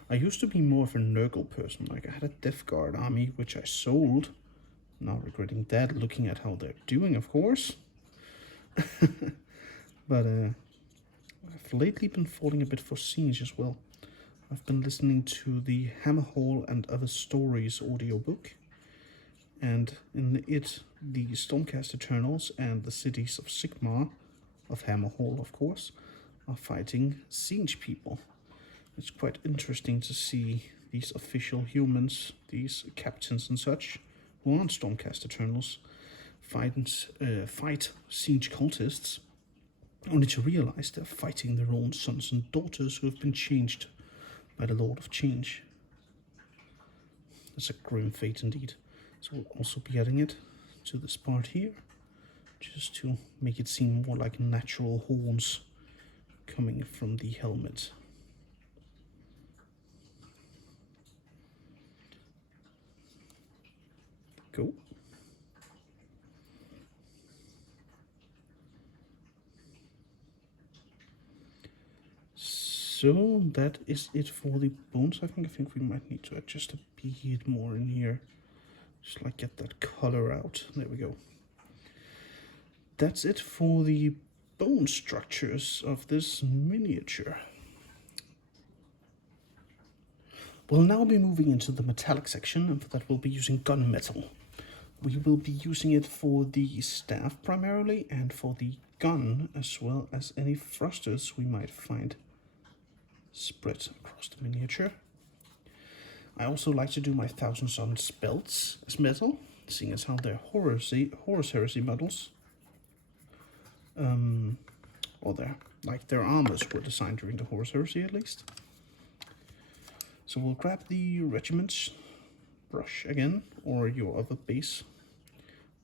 I used to be more of a Nurgle person. Like I had a Death Guard army which I sold. Now regretting that, looking at how they're doing, of course. But I've lately been falling a bit for Siege as well. I've been listening to the Hammerhall and Other Stories audiobook. And in it, the Stormcast Eternals and the cities of Sigmar, of Hammerhall of course, are fighting Siege people. It's quite interesting to see these official humans, these captains and such, who aren't Stormcast Eternals, fight Siege cultists, only to realize they're fighting their own sons and daughters who have been changed by the Lord of Change. That's a grim fate indeed. So we'll also be adding it to this part here, just to make it seem more like natural horns coming from the helmet. Go. So that is it for the bones. I think we might need to adjust a bit more in here. Just like get that color out. There we go. That's it for the bone structures of this miniature. We'll now be moving into the metallic section, and for that we'll be using gunmetal. We will be using it for the staff primarily, and for the gun, as well as any thrusters we might find spread across the miniature. I also like to do my Thousand Suns belts as metal, seeing as how they're Horus Heresy models. Or their armors were designed during the Horus Heresy at least. So we'll grab the regiment's brush again, or your other base.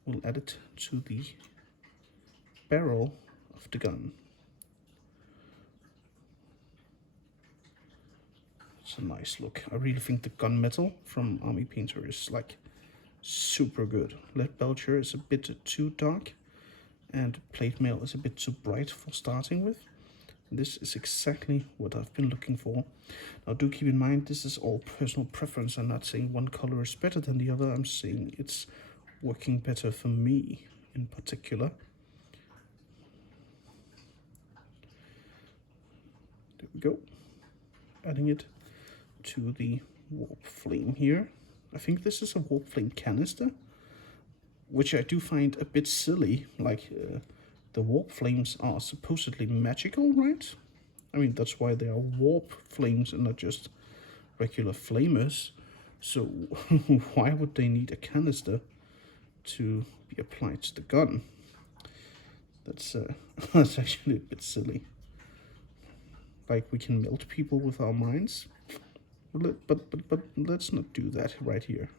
We'll add it to the barrel of the gun. It's a nice look. I really think the gunmetal from Army Painter is like super good. Lead Belcher is a bit too dark, and plate mail is a bit too bright for starting with. This is exactly what I've been looking for. Now do keep in mind, this is all personal preference. I'm not saying one color is better than the other. I'm saying it's working better for me in particular. There we go. Adding it to the warp flame here. I think this is a warp flame canister, which I do find a bit silly. Like, the warp flames are supposedly magical, right? I mean, that's why they are warp flames and not just regular flamers. So why would they need a canister to be applied to the gun? That's that's actually a bit silly. Like, we can melt people with our minds, but let's not do that right here.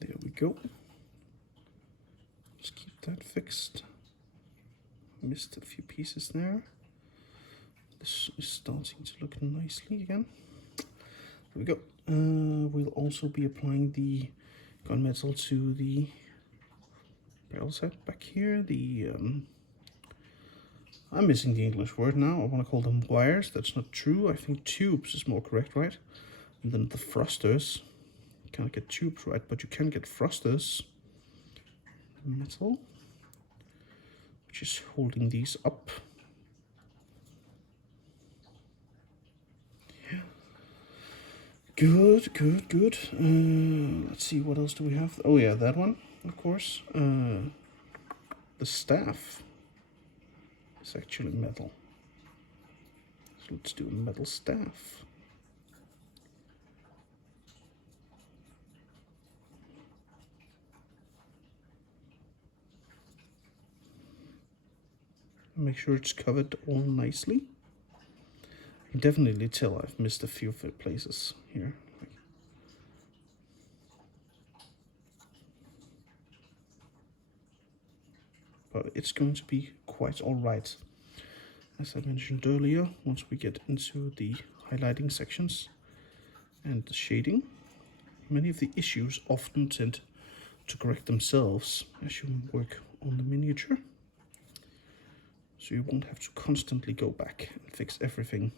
There we go. Just keep that fixed. Missed a few pieces there. This is starting to look nicely again. There we go. We'll also be applying the gunmetal to the barrel set back here. I'm missing the English word now. I want to call them wires. That's not true. I think tubes is more correct, right? And then the thrusters. You can't get tubes right, but you can get thrusters. Metal, which is holding these up. Yeah. Good, good, good. Let's see, what else do we have? Oh yeah, that one, of course. The staff is actually metal. So let's do a metal staff. Make sure it's covered all nicely. You can definitely tell I've missed a few places here. But it's going to be quite all right. As I mentioned earlier, once we get into the highlighting sections and the shading, many of the issues often tend to correct themselves as you work on the miniature. So you won't have to constantly go back and fix everything,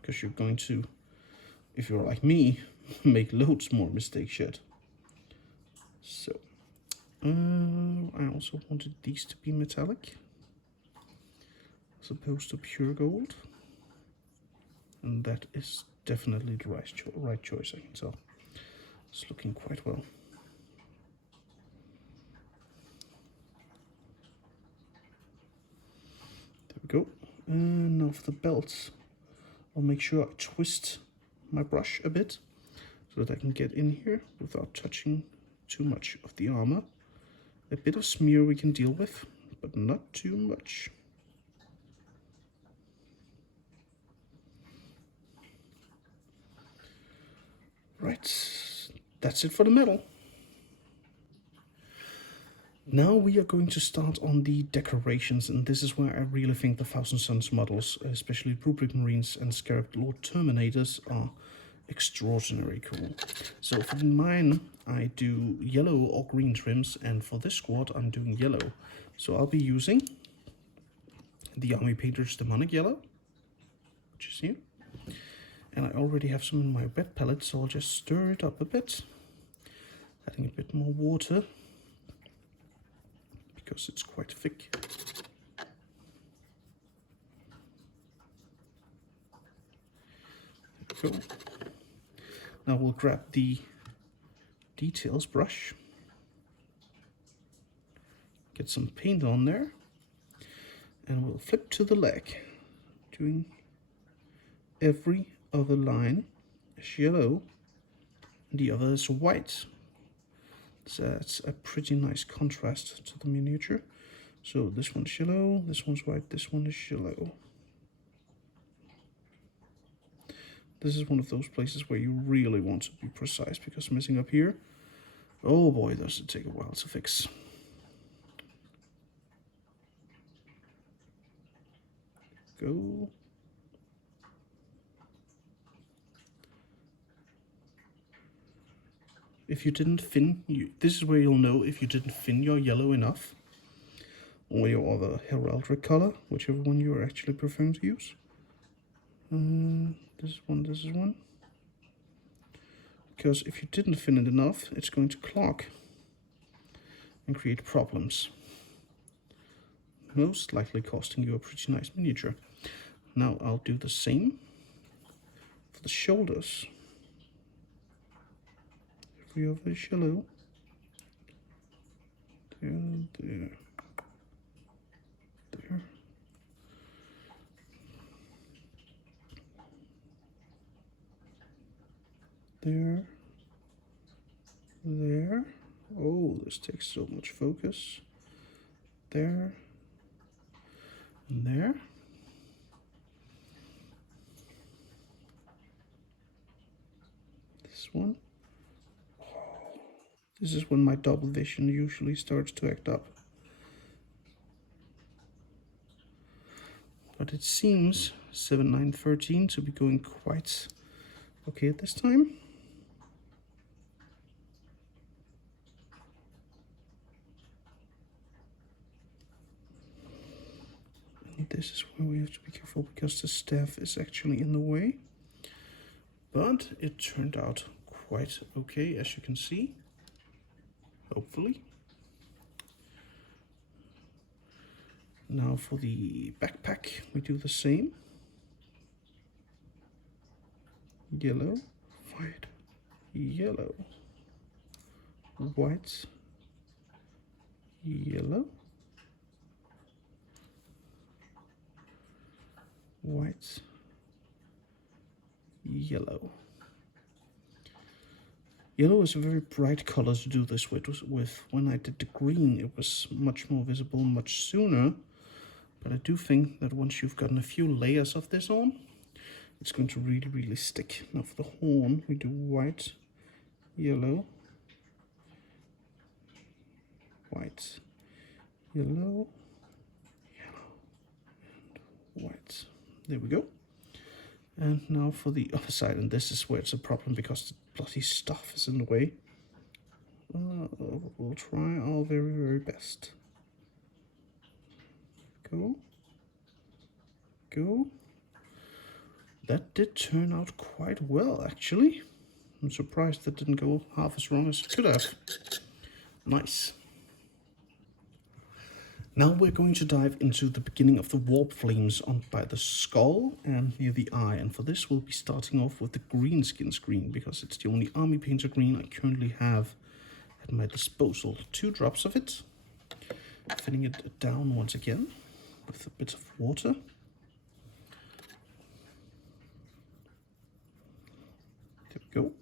because you're going to, if you're like me, make loads more mistakes yet. So, I also wanted these to be metallic, as opposed to pure gold. And that is definitely the right choice, I can tell. It's looking quite well. Go. And now for the belts, I'll make sure I twist my brush a bit so that I can get in here without touching too much of the armor. A bit of smear we can deal with, but not too much. Right, that's it for the metal. Now we are going to start on the decorations, and this is where I really think the Thousand Suns models, especially Rubric Marines and Scarab Lord Terminators, are extraordinary cool. So for mine, I do yellow or green trims, and for this squad, I'm doing yellow. So I'll be using the Army Painter's Demonic Yellow, which is here. And I already have some in my wet palette, so I'll just stir it up a bit, adding a bit more water, because it's quite thick. There we go. Now we'll grab the details brush, get some paint on there, and we'll flip to the leg, doing every other line is yellow and the other is white. So that's a pretty nice contrast to the miniature. So this one's yellow, this one's white, this one is yellow. This is one of those places where you really want to be precise, because messing up here, oh boy, does it take a while to fix. Go. If you didn't thin, this is where you'll know if you didn't thin your yellow enough, or your other heraldic color, whichever one you're actually preferring to use. This is one. Because if you didn't thin it enough, it's going to clog and create problems, most likely costing you a pretty nice miniature. Now I'll do the same for the shoulders. Every other is yellow. There. There. Oh, this takes so much focus. There. And there. This one. Oh, this is when my double vision usually starts to act up. But it seems 7, 9, 13 to be going quite okay at this time. And this is where we have to be careful, because the staff is actually in the way. But it turned out quite okay, as you can see, hopefully. Now for the backpack, we do the same. Yellow, white, yellow, white, yellow, white, yellow. Yellow is a very bright color to do this with. When I did the green, it was much more visible much sooner. But I do think that once you've gotten a few layers of this on, it's going to really, really stick. Now for the horn, we do white, yellow, white, yellow, yellow, and white. There we go. And now for the other side, and this is where it's a problem, because the bloody stuff is in the way. We'll try our very, very best. Go. Go. That did turn out quite well, actually. I'm surprised that didn't go half as wrong as it could have. Nice. Now we're going to dive into the beginning of the warp flames on by the skull and near the eye. And for this, we'll be starting off with the green skin screen, because it's the only Army Painter green I currently have at my disposal. 2 drops of it. Filling it down once again with a bit of water. There we go.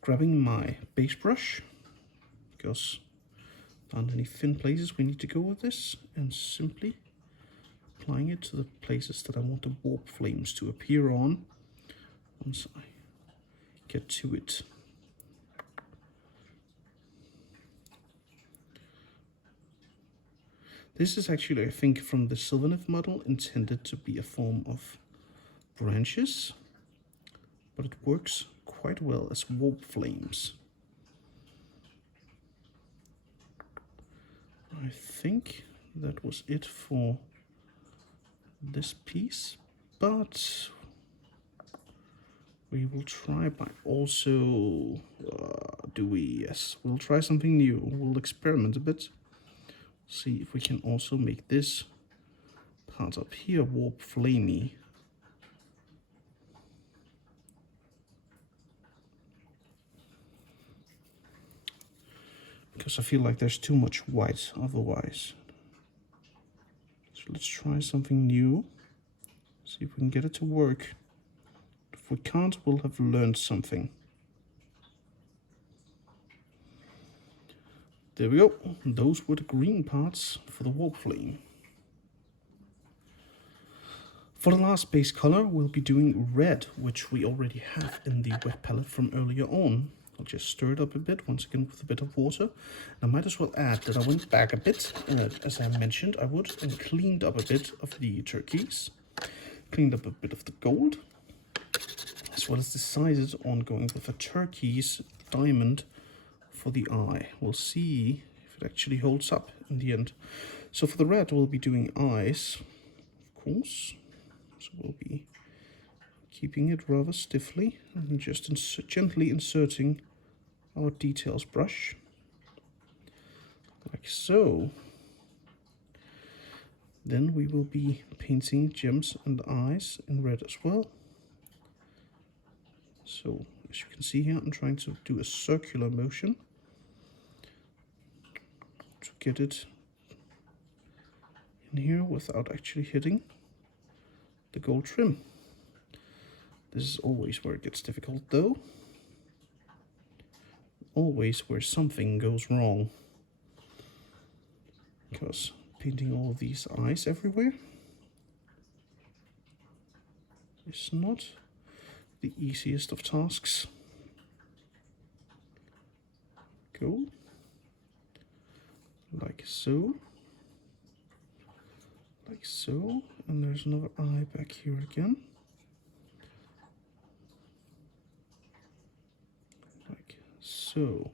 Grabbing my base brush, because there aren't any thin places we need to go with this, and simply applying it to the places that I want the warp flames to appear on once I get to it. This is actually, I think, from the Sylvaneth model, intended to be a form of branches, but it works quite well as warp flames. I think that was it for this piece, but we will try by also, yes, we'll try something new. We'll experiment a bit, see if we can also make this part up here warp flamey. Because I feel like there's too much white otherwise. So let's try something new. See if we can get it to work. If we can't, we'll have learned something. There we go. Those were the green parts for the warp flame. For the last base color, we'll be doing red, which we already have in the wet palette from earlier on. I'll just stir it up a bit, once again with a bit of water. And I might as well add that I went back a bit, as I mentioned I would, and cleaned up a bit of the turquoise, cleaned up a bit of the gold, as well as decided on going with a turquoise diamond for the eye. We'll see if it actually holds up in the end. So for the red, we'll be doing eyes, of course. So we'll be keeping it rather stiffly and just gently inserting our details brush, like so. Then we will be painting gems and eyes in red as well. So as you can see here, I'm trying to do a circular motion to get it in here without actually hitting the gold trim. This is always where it gets difficult though. Always where something goes wrong. Because painting all of these eyes everywhere is not the easiest of tasks. Go. Like so. Like so. And there's another eye back here again. So,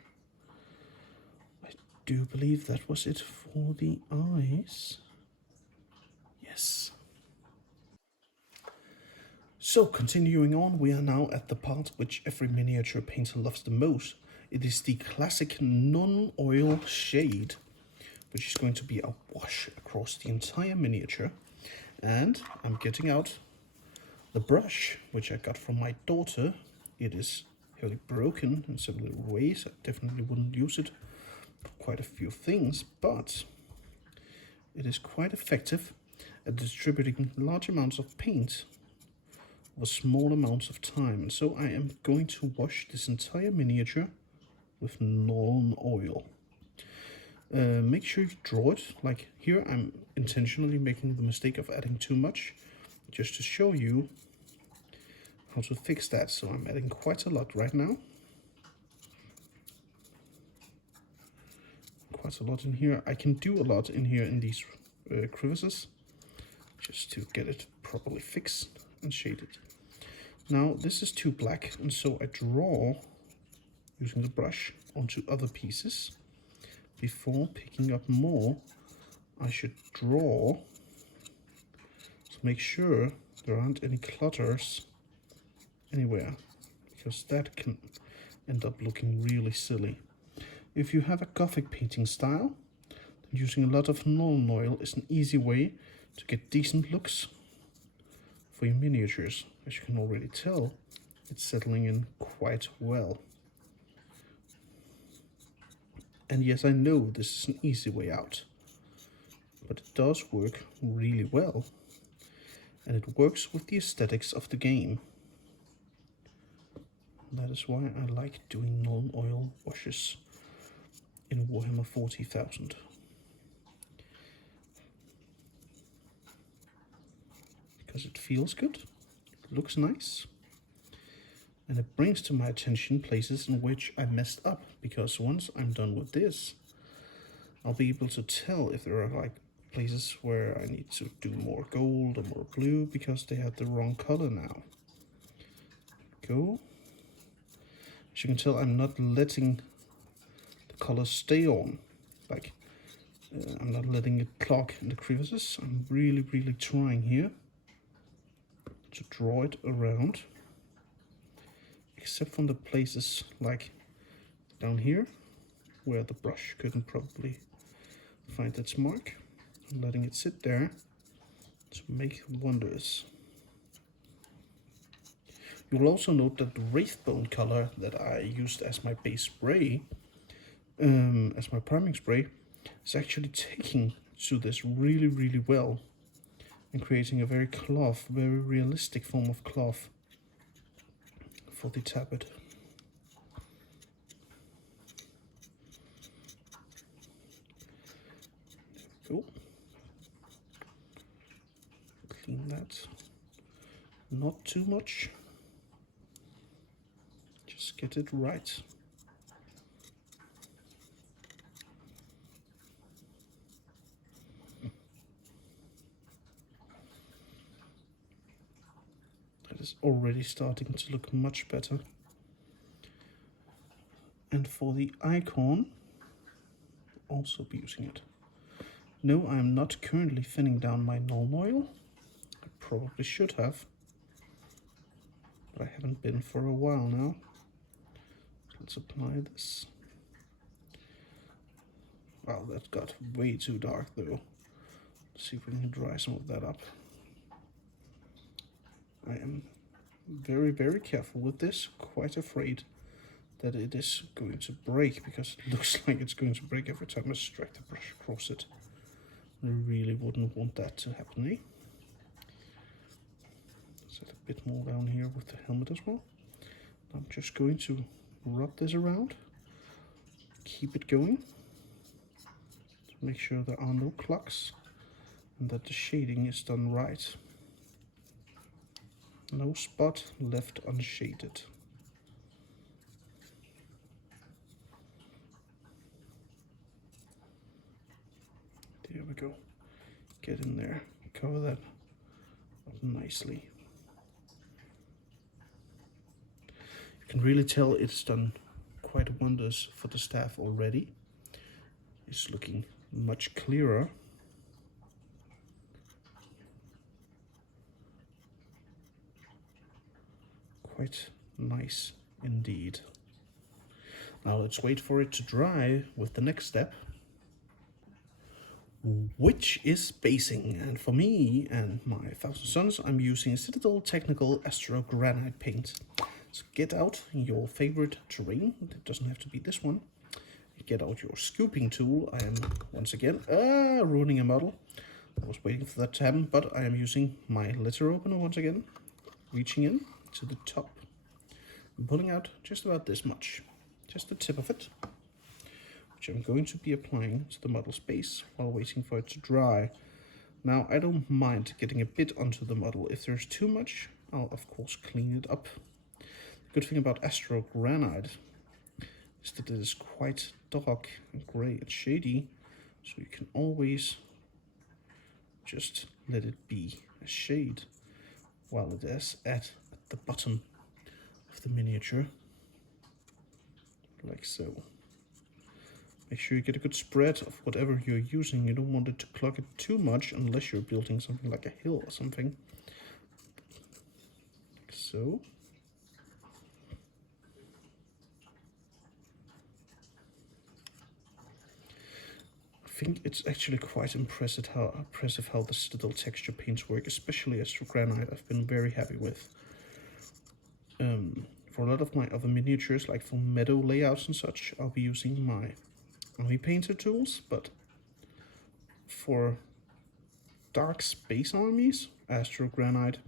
I do believe that was it for the eyes. Yes. So, continuing on, we are now at the part which every miniature painter loves the most. It is the classic non-oil shade, which is going to be a wash across the entire miniature. And I'm getting out the brush, which I got from my daughter. It is heavily broken in several ways. I definitely wouldn't use it for quite a few things, but it is quite effective at distributing large amounts of paint over small amounts of time. And so I am going to wash this entire miniature with non-oil. Make sure you draw it. Like here, I'm intentionally making the mistake of adding too much, just to show you how to fix that. So I'm adding quite a lot right now. Quite a lot in here. I can do a lot in here in these crevices, just to get it properly fixed and shaded. Now this is too black, and so I draw using the brush onto other pieces. Before picking up more, I should draw to make sure there aren't any clutters anywhere, because that can end up looking really silly. If you have a Gothic painting style, then using a lot of non-oil is an easy way to get decent looks for your miniatures. As you can already tell, it's settling in quite well. And yes, I know this is an easy way out, but it does work really well, and it works with the aesthetics of the game. That is why I like doing non-oil washes in Warhammer 40,000. Because it feels good, it looks nice, and it brings to my attention places in which I messed up, because once I'm done with this, I'll be able to tell if there are like places where I need to do more gold or more blue because they have the wrong color now. Go. As you can tell, I'm not letting the color stay on. Like, I'm not letting it clog in the crevices. I'm really, really trying here to draw it around. Except from the places like down here, where the brush couldn't probably find its mark. I'm letting it sit there to make wonders. You will also note that the Wraithbone color that I used as my base spray, as my priming spray, is actually taking to this really, really well and creating a very cloth, very realistic form of cloth for the tabard. There we go. Clean that. Not too much. Just get it right. That is already starting to look much better. And for the icon, also be using it. No, I am not currently thinning down my Nuln Oil. I probably should have, but I haven't been for a while now. Let's apply this. Wow, that got way too dark though. Let's see if we can dry some of that up. I am very, very careful with this, quite afraid that it is going to break because it looks like it's going to break every time I strike the brush across it. I really wouldn't want that to happen, eh? Set a bit more down here with the helmet as well. I'm just going to rub this around, keep it going, to make sure there are no clogs and that the shading is done right. No spot left unshaded. There we go. Get in there, cover that up nicely. You can really tell it's done quite wonders for the staff already. It's looking much clearer. Quite nice indeed. Now let's wait for it to dry with the next step, which is basing. And for me and my 1000 Suns, I'm using Citadel Technical Astro Granite paint. So get out your favorite terrain. It doesn't have to be this one. Get out your scooping tool. I am once again ruining a model. I was waiting for that to happen, but I am using my letter opener once again, reaching in to the top and pulling out just about this much, just the tip of it, which I'm going to be applying to the model's base while waiting for it to dry. Now, I don't mind getting a bit onto the model. If there's too much, I'll of course clean it up. The good thing about Astro Granite is that it is quite dark and grey and shady, so you can always just let it be a shade while it is at the bottom of the miniature, like so. Make sure you get a good spread of whatever you're using. You don't want it to clog it too much unless you're building something like a hill or something, like so. I think it's actually quite impressive how the Citadel texture paints work, especially Astro Granite. I've been very happy with. For a lot of my other miniatures, like for meadow layouts and such, I'll be using my Army Painter tools, but for dark space armies, Astro Granite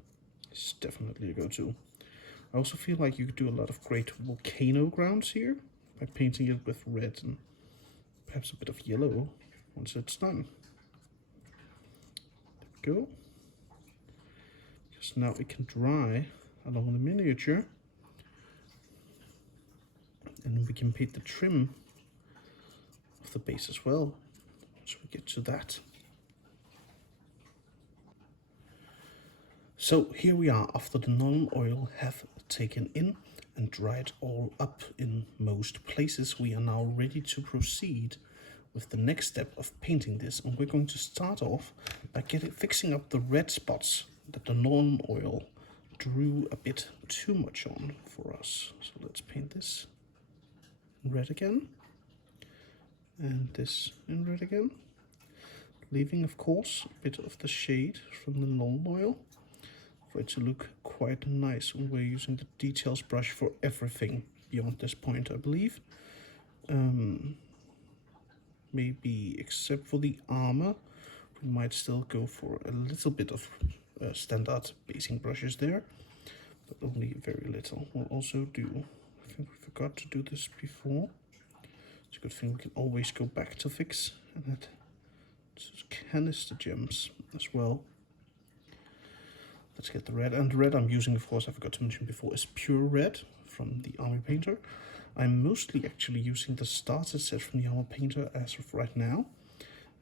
is definitely a go-to. I also feel like you could do a lot of great volcano grounds here by painting it with red and perhaps a bit of yellow once it's done. There we go. Because now it can dry along the miniature, and we can paint the trim of the base as well once we get to that. So here we are after the non oil have taken in and dried all up in most places. We are now ready to proceed with the next step of painting this, and we're going to start off by fixing up the red spots that the non oil drew a bit too much on for us. So let's paint this red again, and this in red again, leaving of course a bit of the shade from the non oil for it to look quite nice. And we're using the details brush for everything beyond this point, I believe. Maybe except for the armor, we might still go for a little bit of standard basing brushes there, but only very little. We'll also do, I think we forgot to do this before. It's a good thing we can always go back to fix, and add canister gems as well. Let's get the red, and the red I'm using, of course, I forgot to mention before, is pure red from the Army Painter. I'm mostly actually using the starter set from the Armor Painter as of right now,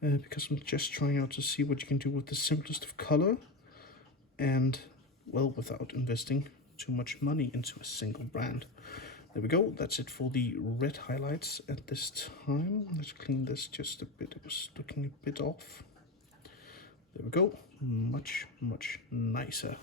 because I'm just trying out to see what you can do with the simplest of color, and, well, without investing too much money into a single brand. There we go, that's it for the red highlights at this time. Let's clean this just a bit, it was looking a bit off. There we go, much nicer.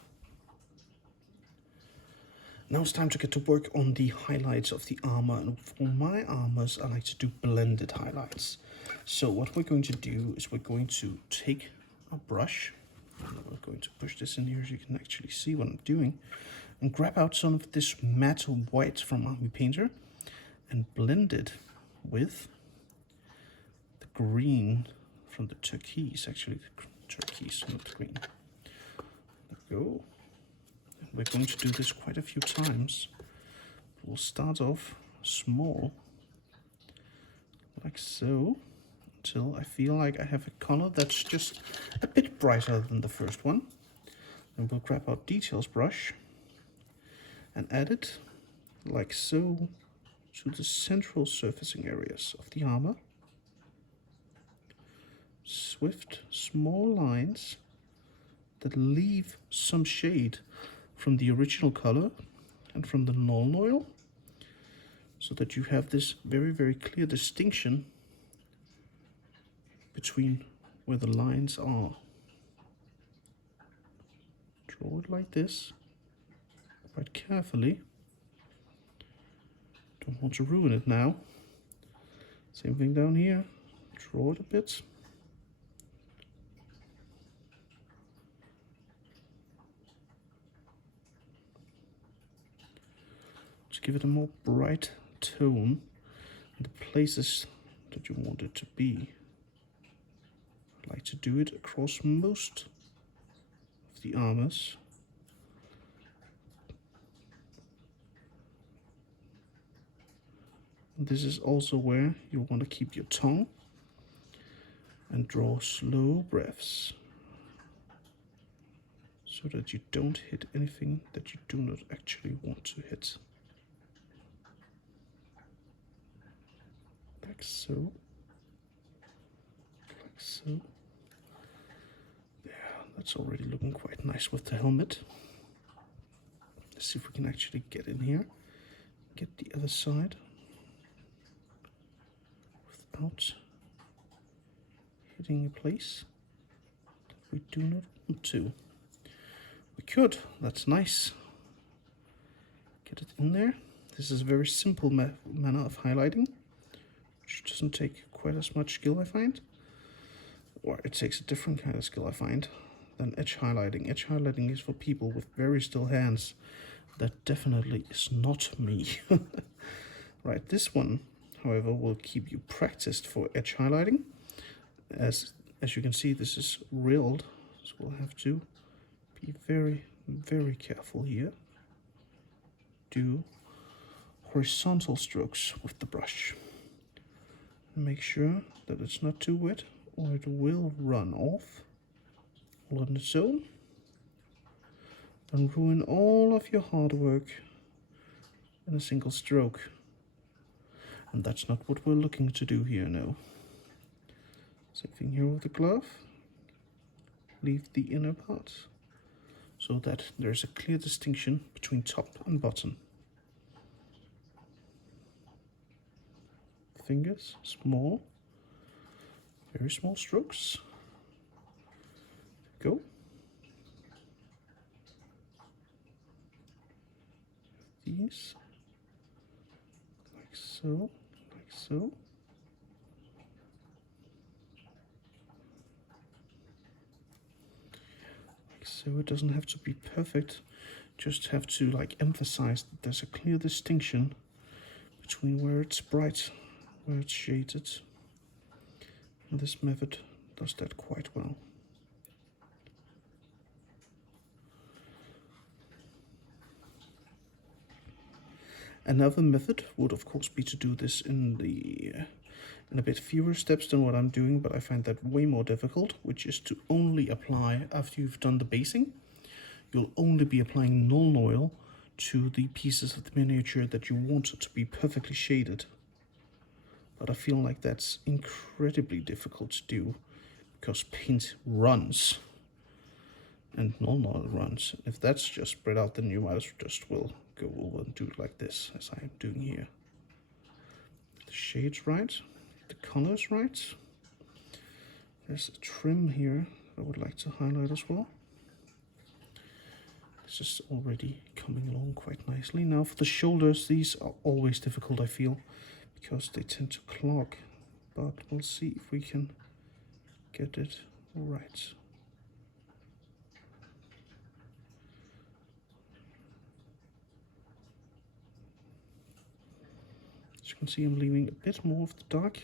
Now it's time to get to work on the highlights of the armor, and for my armors I like to do blended highlights. So what we're going to do is we're going to take a brush, and we're going to push this in here so you can actually see what I'm doing, and grab out some of this matte white from Army Painter and blend it with the green from the turquoise, actually the turquoise, not the green. There we go. We're going to do this quite a few times. We'll start off small, like so, until I feel like I have a color that's just a bit brighter than the first one. Then we'll grab our details brush and add it, like so, to the central surfacing areas of the armor. Swift, small lines that leave some shade from the original color and from the null oil, so that you have this very clear distinction between where the lines are. Draw it like this, quite carefully. Don't want to ruin it now. Same thing down here, draw it a bit. To give it a more bright tone in the places that you want it to be. I like to do it across most of the armors. And this is also where you want to keep your tongue and draw slow breaths, so that you don't hit anything that you do not actually want to hit. Like so, like so. There, that's already looking quite nice with the helmet. Let's see if we can actually get in here, get the other side without hitting a place that we do not want to. We could, that's nice. Get it in there. This is a very simple manner of highlighting, which doesn't take quite as much skill, I find. Or it takes a different kind of skill, I find, than edge highlighting. Edge highlighting is for people with very still hands. That definitely is not me. Right, this one, however, will keep you practiced for edge highlighting. As you can see, this is rilled, so we'll have to be very careful here. Do horizontal strokes with the brush. Make sure that it's not too wet, or it will run off all on its own and ruin all of your hard work in a single stroke. And that's not what we're looking to do here now. Same thing here with the glove. Leave the inner part so that there's a clear distinction between top and bottom. Fingers, small, very small strokes. Go. These, like so, like so. So it doesn't have to be perfect, just have to like emphasize that there's a clear distinction between where it's bright, where it's shaded. And this method does that quite well. Another method would of course be to do this in a bit fewer steps than what I'm doing, but I find that way more difficult, which is to only apply after you've done the basing. You'll only be applying null oil to the pieces of the miniature that you want to be perfectly shaded. But I feel like that's incredibly difficult to do because paint runs and null oil runs. If that's just spread out, then you might as well go over and do it like this, as I am doing here. The shades right, the colors right. There's a trim here I would like to highlight as well. This is already coming along quite nicely. Now for the shoulders, these are always difficult, I feel, because they tend to clog, but we'll see if we can get it right. As you can see, I'm leaving a bit more of the dark,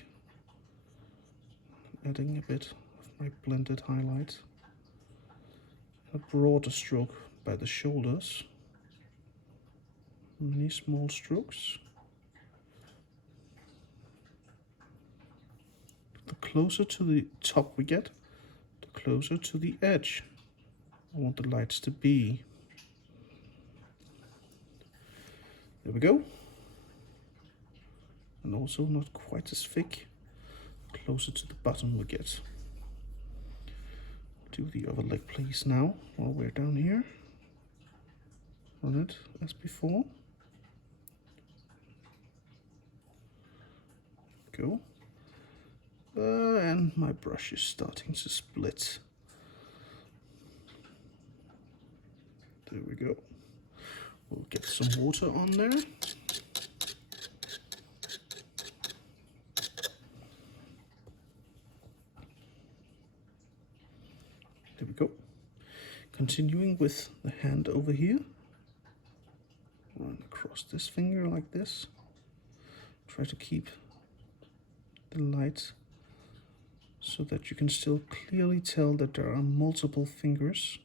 adding a bit of my blended highlight, a broader stroke by the shoulders, many small strokes. The closer to the top we get, the closer to the edge I want the lights to be. There we go. And also not quite as thick, closer to the bottom we get. Do the other leg please now while we're down here. Run it as before. Go. And my brush is starting to split. There we go. We'll get some water on there. There we go. Continuing with the hand over here. Run across this finger like this. Try to keep the light so that you can still clearly tell that there are multiple fingers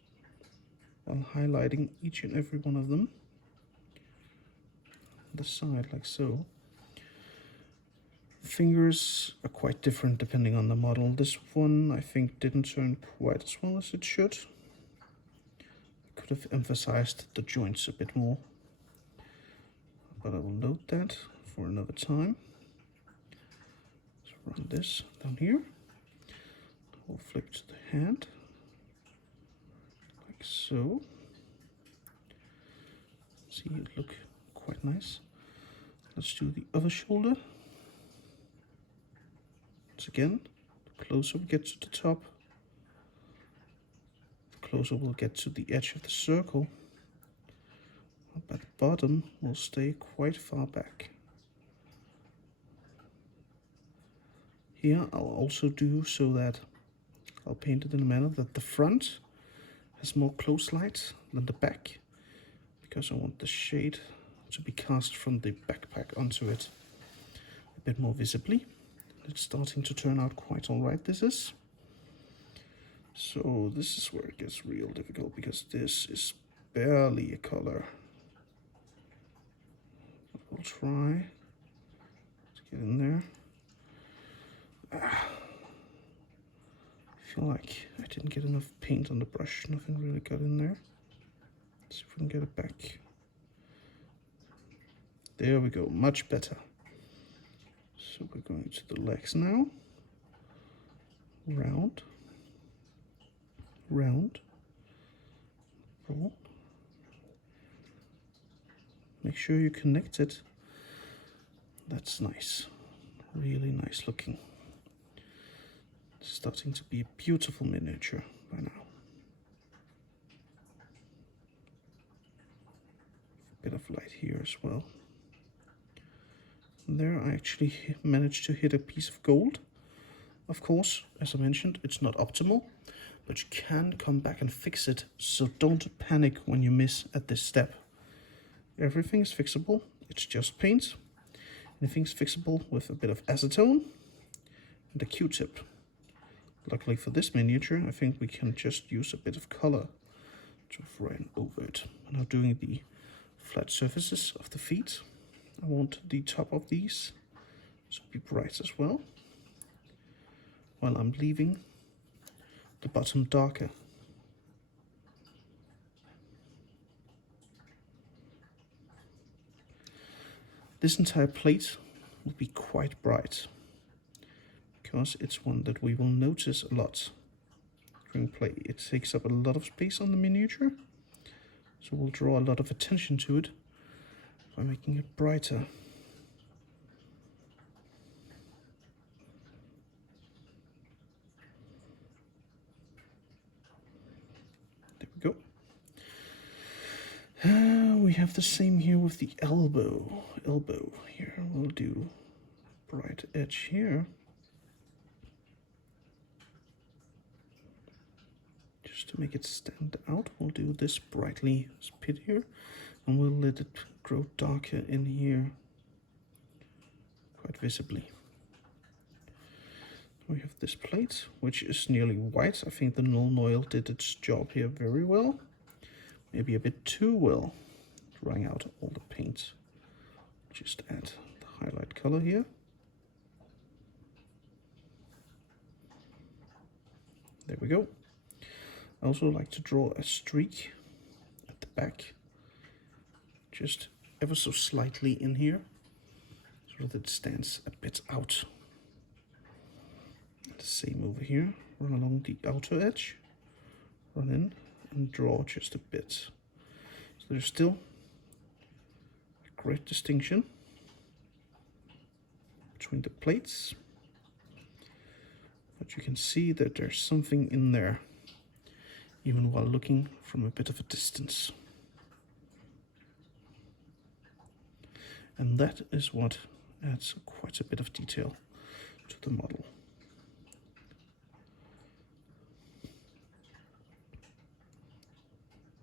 while highlighting each and every one of them. On the side like so. Fingers are quite different depending on the model. This one I think didn't turn quite as well as it should. I could have emphasized the joints a bit more, but I will note that for another time. Let's run this down here. We'll flip to the hand, like so. See it look quite nice. Let's do the other shoulder. Once again, the closer we get to the top, the closer we'll get to the edge of the circle. But the bottom will stay quite far back. Here I'll also do so that I'll paint it in a manner that the front has more close light than the back, because I want the shade to be cast from the backpack onto it a bit more visibly. It's starting to turn out quite alright, this is. So this is where it gets real difficult, because this is barely a color. But we'll try to get in there. I feel like I didn't get enough paint on the brush, nothing really got in there. Let's see if we can get it back. There we go, much better. So we're going to the legs now. Round, round, draw. Make sure you connect it. That's nice. Really nice looking. It's starting to be a beautiful miniature by now. A bit of light here as well. And there I actually managed to hit a piece of gold. Of course, as I mentioned, it's not optimal, but you can come back and fix it, so don't panic when you miss at this step. Everything is fixable, it's just paint. Anything's fixable with a bit of acetone and a Q-tip. Luckily for this miniature, I think we can just use a bit of color to run over it. Now doing the flat surfaces of the feet, I want the top of these to be bright as well, while I'm leaving the bottom darker. This entire plate will be quite bright, because it's one that we will notice a lot during play. It takes up a lot of space on the miniature, so we'll draw a lot of attention to it by making it brighter. There we go. We have the same here with the elbow. Here we'll do bright edge here. Just to make it stand out, we'll do this brightly spit here, and we'll let it grow darker in here, quite visibly. We have this plate, which is nearly white. I think the null oil did its job here very well. Maybe a bit too well, drying out all the paint. Just add the highlight color here. There we go. I also like to draw a streak at the back, just ever so slightly in here, so that it stands a bit out. The same over here, run along the outer edge, run in and draw just a bit. So there's still a great distinction between the plates, but you can see that there's something in there, even while looking from a bit of a distance. And that is what adds quite a bit of detail to the model.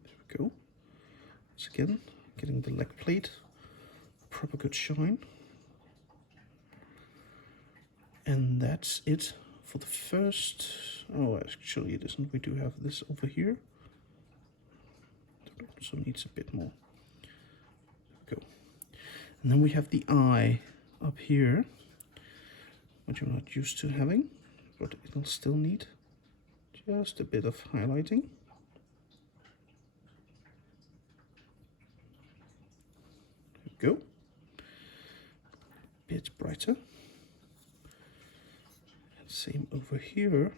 There we go. Once again, getting the leg plate a proper good shine. And that's it for the first. Oh, actually it isn't. We do have this over here. That also needs a bit more. There we go. And then we have the eye up here, which I'm not used to having, but it'll still need just a bit of highlighting. There we go. A bit brighter. Same over here.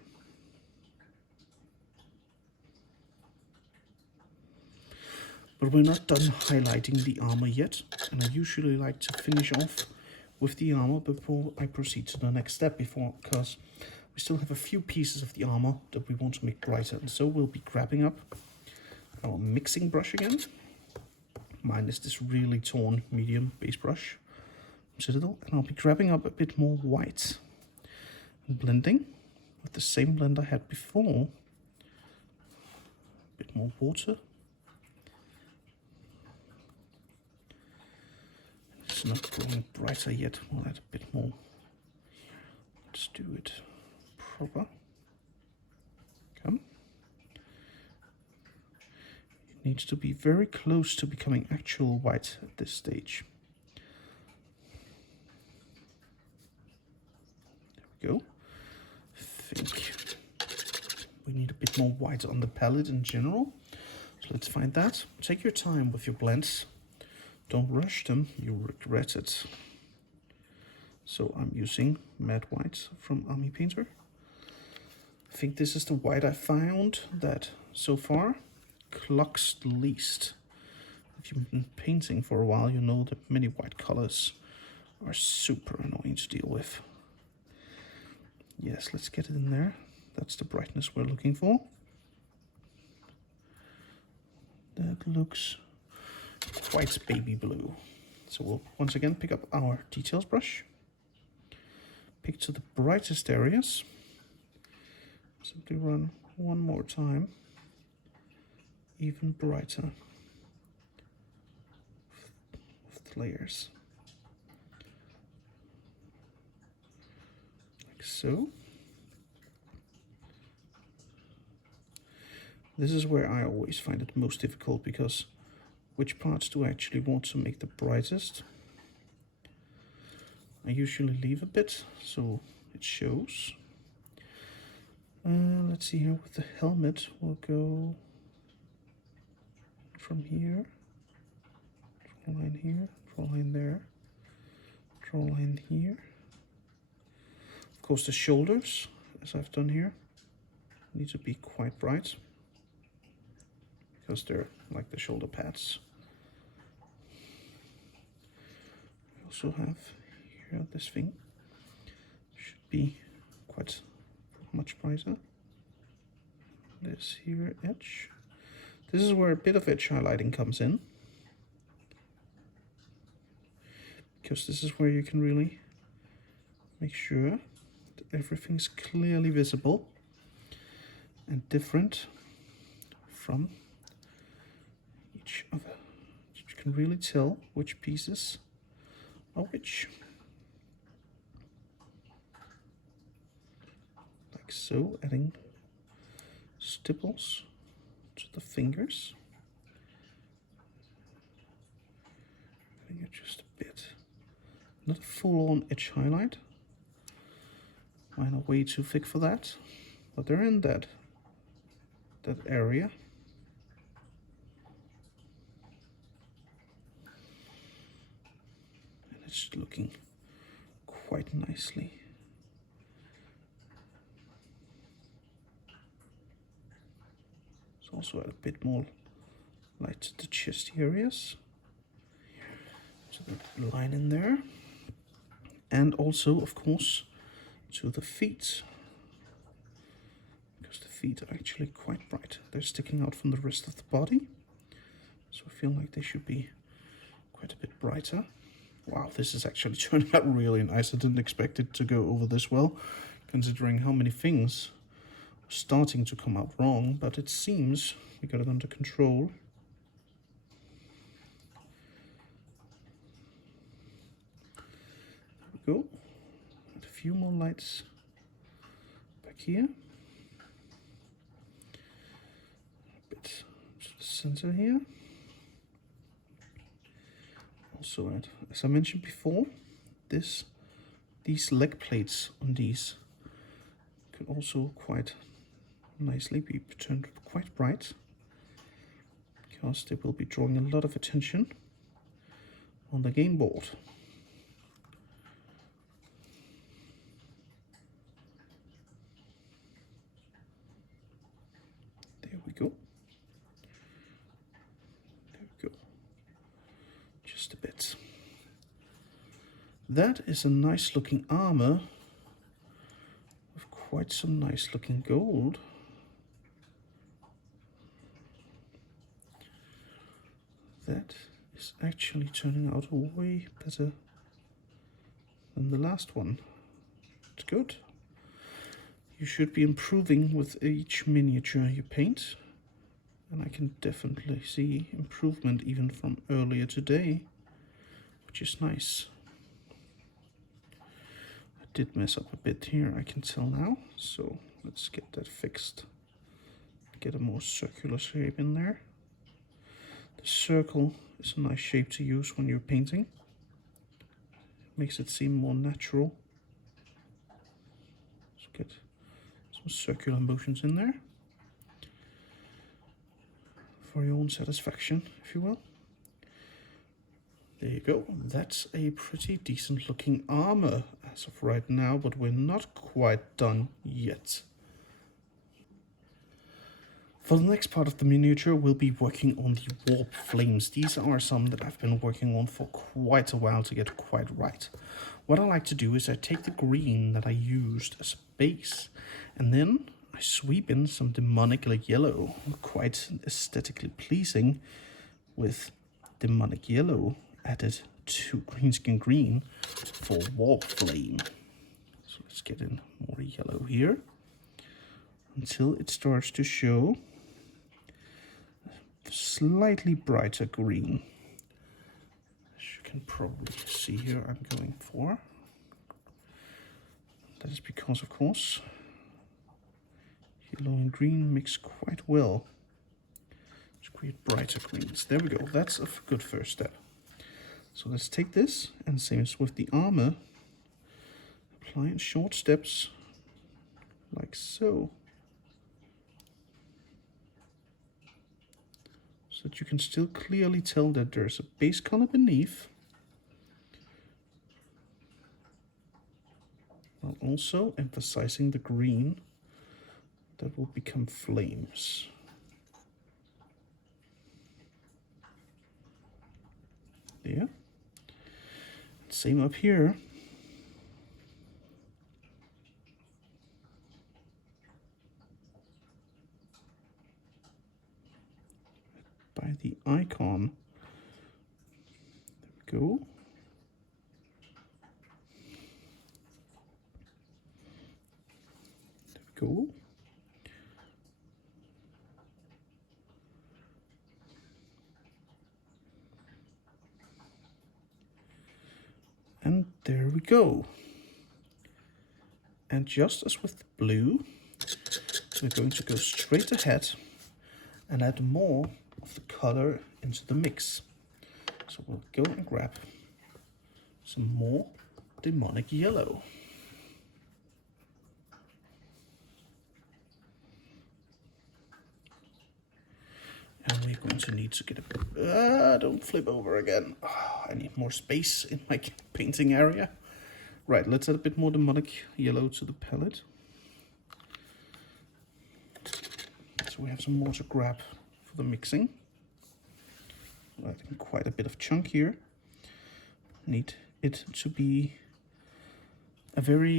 But we're not done highlighting the armor yet, and I usually like to finish off with the armor before I proceed to the next step, because we still have a few pieces of the armor that we want to make brighter. And so we'll be grabbing up our mixing brush again. Mine is this really torn medium base brush, Citadel, and I'll be grabbing up a bit more white. Blending with the same blend I had before. A bit more water. It's not growing brighter yet. We'll add a bit more. Let's do it proper. Come. It needs to be very close to becoming actual white at this stage. There we go. I think we need a bit more white on the palette in general, so let's find that. Take your time with your blends, don't rush them, you'll regret it. So I'm using matte white from Army Painter. I think this is the white I found that so far clogs the least. If you've been painting for a while, you know that many white colors are super annoying to deal with. Yes, let's get it in there. That's the brightness we're looking for. That looks quite baby blue. So we'll once again pick up our details brush, pick to the brightest areas, simply run one more time, even brighter with the layers, like so. This is where I always find it most difficult, because which parts do I actually want to make the brightest? I usually leave a bit so it shows. Let's see here with the helmet, we'll go from here, draw a line here, draw a line there, draw a line here. Of course the shoulders, as I've done here, need to be quite bright, because they're like the shoulder pads. We also have here this thing, should be quite much brighter. This here edge. This is where a bit of edge highlighting comes in, because this is where you can really make sure that everything's clearly visible and different from each other. You can really tell which pieces are which. Like so, adding stipples to the fingers. Adding it just a bit. Not a full-on edge highlight. Mine are way too thick for that, but they're in that area. And it's looking quite nicely. Let's also add a bit more light to the chest areas, to the line in there, and also, of course, to the feet, because the feet are actually quite bright. They're sticking out from the rest of the body, so I feel like they should be quite a bit brighter. Wow, this is actually turning out really nice. I didn't expect it to go over this well, considering how many things are starting to come out wrong, but it seems we got it under control. There we go. Add a few more lights back here. A bit to the center here. Also add, as I mentioned before, these leg plates on these could also quite nicely be turned quite bright, because they will be drawing a lot of attention on the game board. There we go. There we go. Just a bit. That is a nice looking armor with quite some nice looking gold. That is actually turning out way better than the last one. It's good. You should be improving with each miniature you paint, and I can definitely see improvement even from earlier today, which is nice. I did mess up a bit here, I can tell now, so let's get that fixed. Get a more circular shape in there. The circle is a nice shape to use when you're painting. It makes it seem more natural. So get some circular motions in there for your own satisfaction, if you will. There you go. That's a pretty decent looking armor as of right now, but we're not quite done yet. For the next part of the miniature, we'll be working on the warp flames. These are some that I've been working on for quite a while to get quite right. What I like to do is I take the green that I used as a base, and then I sweep in some demonic yellow, quite aesthetically pleasing, with demonic yellow added to greenskin green for warp flame. So let's get in more yellow here until it starts to show slightly brighter green. As you can probably see here, I'm going for. That is because, of course, yellow and green mix quite well to create brighter greens. There we go. That's a good first step. So let's take this, and same as with the armor, apply in short steps, like so. So that you can still clearly tell that there's a base color beneath, while also emphasizing the green that will become flames. There. Same up here. By the icon. There we go. There we go. And there we go. And just as with the blue, we're going to go straight ahead and add more of the color into the mix. So we'll go and grab some more demonic yellow. And we're going to need to get a... don't flip over again. Oh, I need more space in my painting area. Right, let's add a bit more demonic yellow to the palette. So we have some more to grab for the mixing. Adding quite a bit of chunk here. Need it to be a very...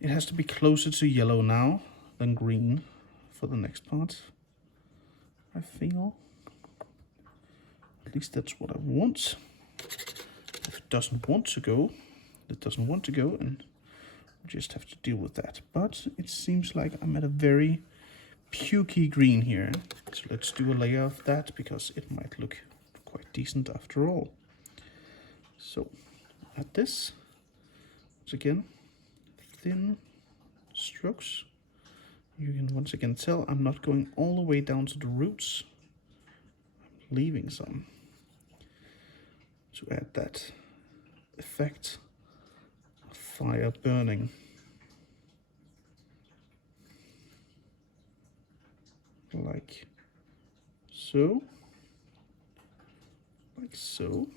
It has to be closer to yellow now than green for the next part, I feel. At least that's what I want. If it doesn't want to go, it doesn't want to go, and we just have to deal with that. But it seems like I'm at a very pukey green here. So let's do a layer of that, because it might look quite decent after all. So add this. Once again, thin strokes. You can once again tell I'm not going all the way down to the roots. I'm leaving some to add that effect of fire burning. Like so. Like so.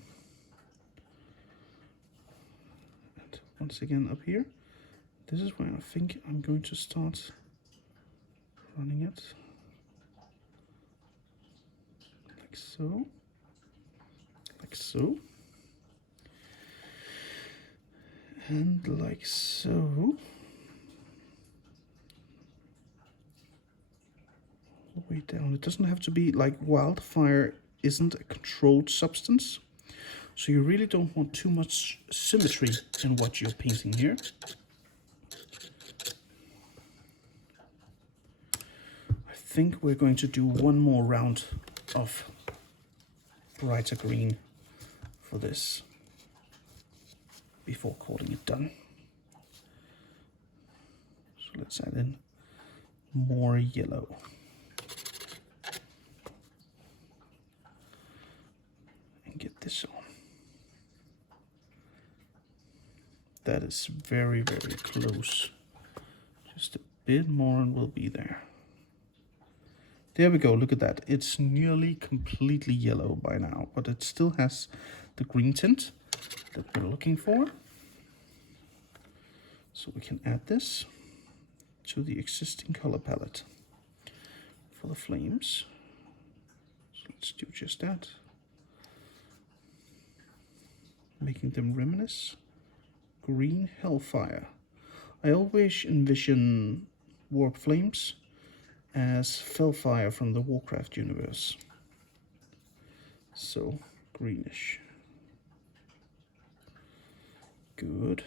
And once again up here. This is where I think I'm going to start running it. Like so. Like so. And like so. All the way down. It doesn't have to be like wildfire isn't a controlled substance. So you really don't want too much symmetry in what you're painting here. I think we're going to do one more round of brighter green for this before calling it done. So let's add in more yellow. And get this on. That is very, very close. Just a bit more and we'll be there. There we go, look at that. It's nearly completely yellow by now, but it still has the green tint that we're looking for. So we can add this to the existing color palette. for the flames. So let's do just that. Making them reminisce. Green Hellfire. I always envision warp flames as Fellfire from the Warcraft universe. So, greenish. Good.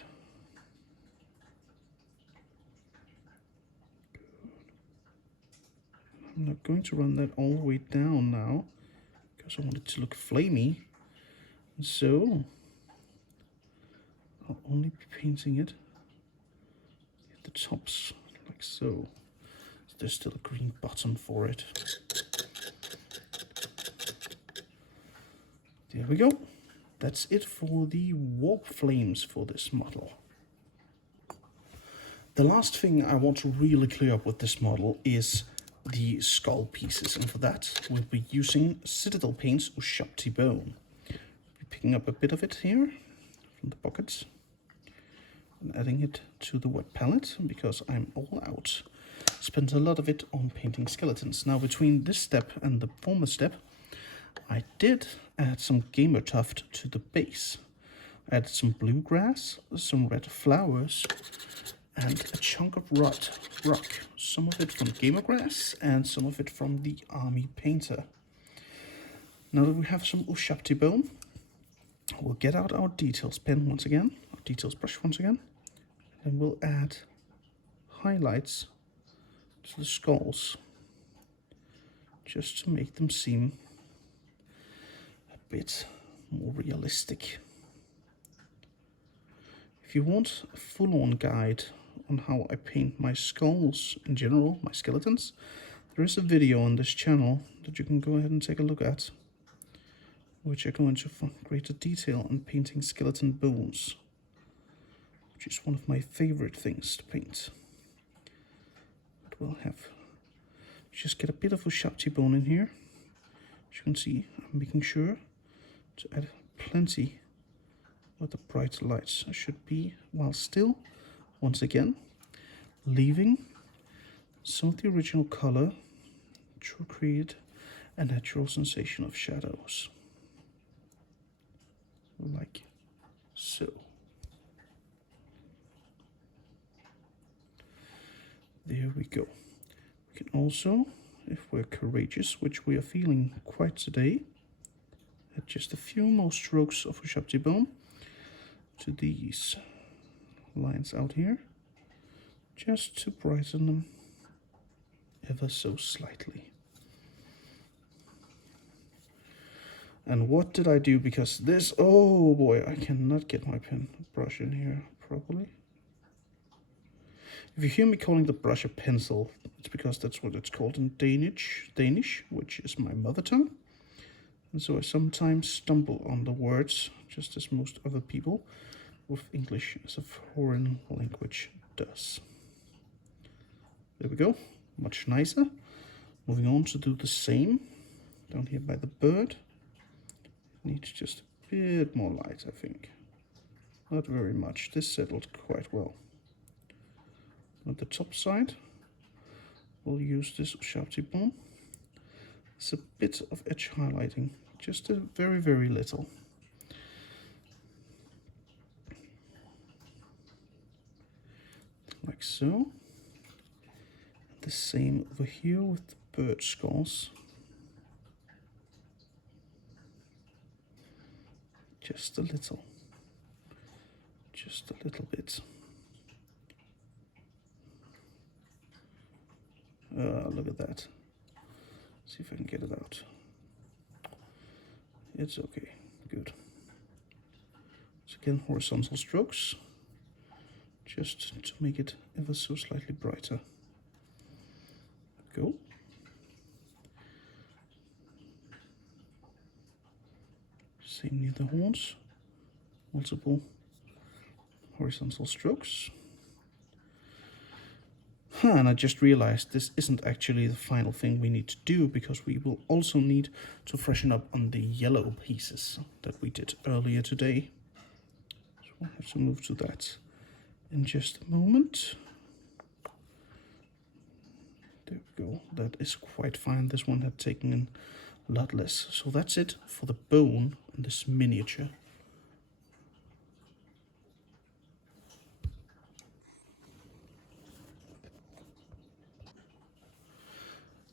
I'm not going to run that all the way down now, because I want it to look flamey. So, I'll only be painting it at the tops, like so. There's still a green bottom for it. There we go. That's it for the warp flames for this model. The last thing I want to really clear up with this model is the skull pieces, and for that we'll be using Citadel Paint's Ushapti Bone. We're picking up a bit of it here from the pockets and adding it to the wet palette because I'm all out. Spent a lot of it on painting skeletons. Now between this step and the former step, I did add some gamer tuft to the base. I added some bluegrass, some red flowers, and a chunk of rock. Some of it from gamer grass and some of it from the army painter. Now that we have some Ushapti bone, we'll get out our details pen once again, our details brush once again, and we'll add highlights to the skulls just to make them seem a bit more realistic. If you want a full-on guide on how I paint my skulls in general, my skeletons, there is a video on this channel that you can go ahead and take a look at, which I go into greater detail on painting skeleton bones, which is one of my favorite things to paint. But we'll have just get a bit of Ushapti bone in here. As you can see, I'm making sure to add plenty of the bright lights. I should be, while still, once again, leaving some of the original color to create a natural sensation of shadows. Like so. There we go. We can also, if we're courageous, which we are feeling quite today, add just a few more strokes of Ushapti bone to these lines out here, just to brighten them ever so slightly. And what did I do? Because this, oh boy, I cannot get my pen brush in here properly. If you hear me calling the brush a pencil, it's because that's what it's called in Danish, which is my mother tongue. And so I sometimes stumble on the words, just as most other people with English as a foreign language does. There we go, much nicer. Moving on to do the same down here by the bird. Needs just a bit more light, I think. Not very much. This settled quite well. On the top side, we'll use this Ushapti bone. It's a bit of edge highlighting, just a very, very little. Like so. The same over here with the bird skulls. Just a little bit. Look at that. See if I can get it out. It's okay, good. So again, horizontal strokes, just to make it ever so slightly brighter. Go. Same near the horns, multiple horizontal strokes. And I just realized this isn't actually the final thing we need to do, because we will also need to freshen up on the yellow pieces that we did earlier today. So we'll have to move to that in just a moment. There we go. That is quite fine. This one had taken in a lot less. So that's it for the bone on this miniature.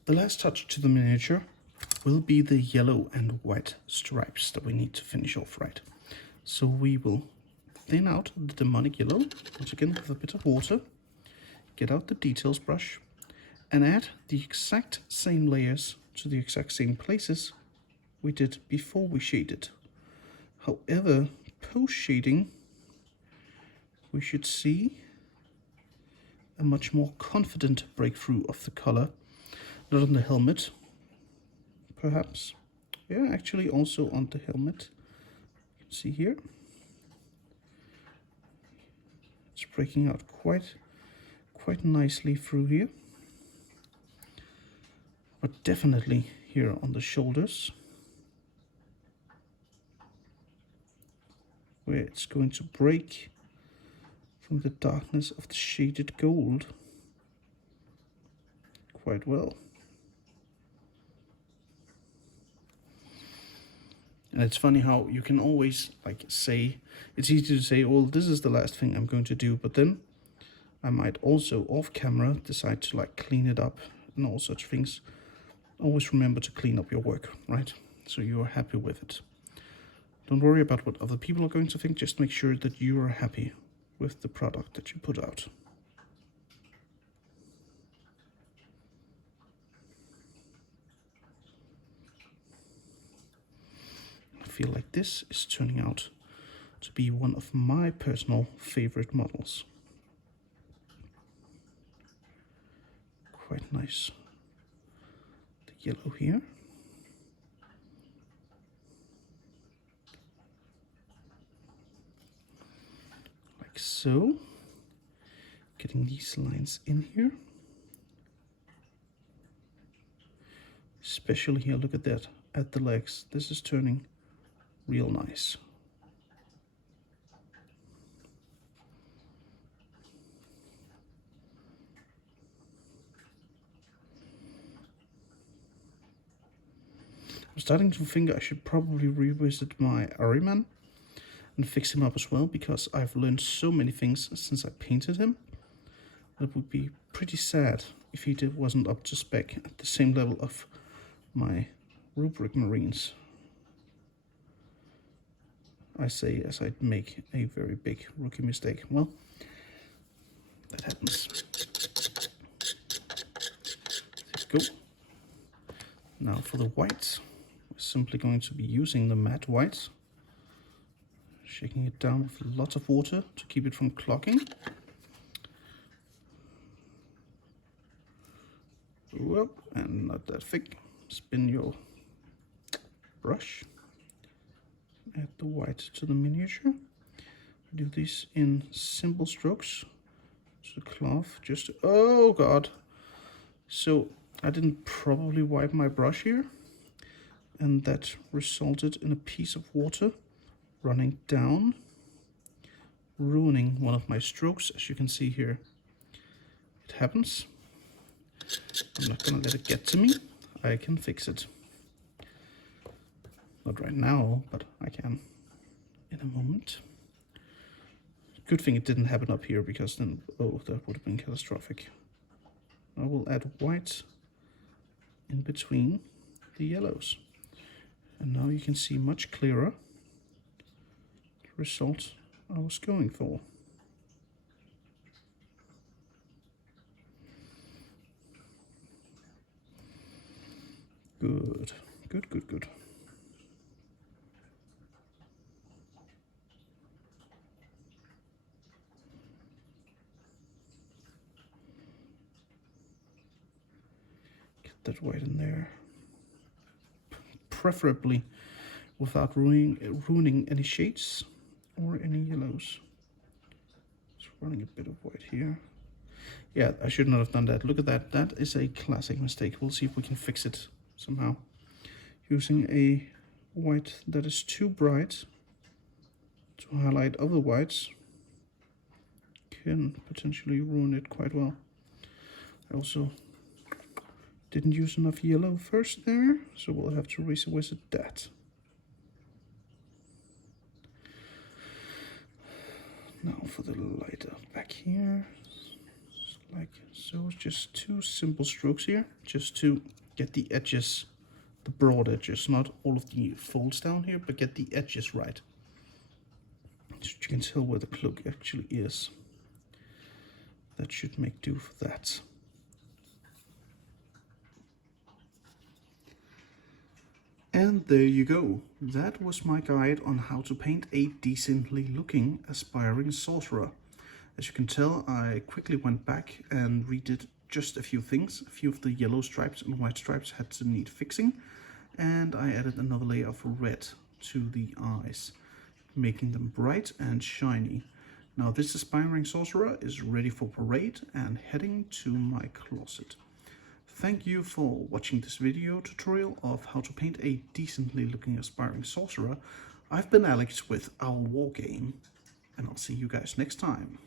The last touch to the miniature will be the yellow and white stripes that we need to finish off right. So we will thin out the demonic yellow, once again with a bit of water, get out the details brush, and add the exact same layers to the exact same places we did before we shaded. However, post shading, we should see a much more confident breakthrough of the color. Not on the helmet, perhaps. Yeah, actually also on the helmet. You can see here. It's breaking out quite nicely through here. But definitely here on the shoulders, where it's going to break from the darkness of the shaded gold quite well. And it's funny how you can always like say, it's easy to say, well, this is the last thing I'm going to do, but then I might also off camera decide to like clean it up and all such things. Always remember to clean up your work, right? So you are happy with it. Don't worry about what other people are going to think, just make sure that you are happy with the product that you put out. I feel like this is turning out to be one of my personal favorite models. Quite nice. The yellow here. Like so. Getting these lines in here. Especially here, look at that, at the legs. This is turning real nice. I'm starting to think I should probably revisit my Ahriman and fix him up as well, because I've learned so many things since I painted him. It would be pretty sad if he wasn't up to spec at the same level of my rubric marines. I say as I'd make a very big rookie mistake. Well, that happens. There we go. Now for the whites, we're simply going to be using the matte whites, shaking it down with lots of water to keep it from clogging. Whoop, and not that thick. Spin your brush. Add the white to the miniature. Do this in simple strokes. To the cloth, just, oh god. So I didn't probably wipe my brush here, and that resulted in a piece of water running down, ruining one of my strokes, as you can see here. It happens. I'm not gonna let it get to me. I can fix it. Not right now, but I can in a moment. Good thing it didn't happen up here, because then, oh, that would have been catastrophic. I will add white in between the yellows. And now you can see much clearer the result I was going for. Good, good, good, good. Get that white in there. Preferably without ruining any shades or any yellows. Just running a bit of white here. Yeah, I should not have done that. Look at that. That is a classic mistake. We'll see if we can fix it somehow. Using a white that is too bright to highlight other whites can potentially ruin it quite well. I also Didn't use enough yellow first there, so we'll have to revisit that. Now for the lighter back here, like so. Just 2 simple strokes here, just to get the edges, the broad edges, not all of the folds down here, but get the edges right. So you can tell where the cloak actually is. That should make do for that. And there you go. That was my guide on how to paint a decently looking Aspiring Sorcerer. As you can tell, I quickly went back and redid just a few things. A few of the yellow stripes and white stripes had to need fixing, and I added another layer of red to the eyes, making them bright and shiny. Now this Aspiring Sorcerer is ready for parade and heading to my closet. Thank you for watching this video tutorial of how to paint a decently looking Aspiring Sorcerer. I've been Alex with Our War Game, and I'll see you guys next time.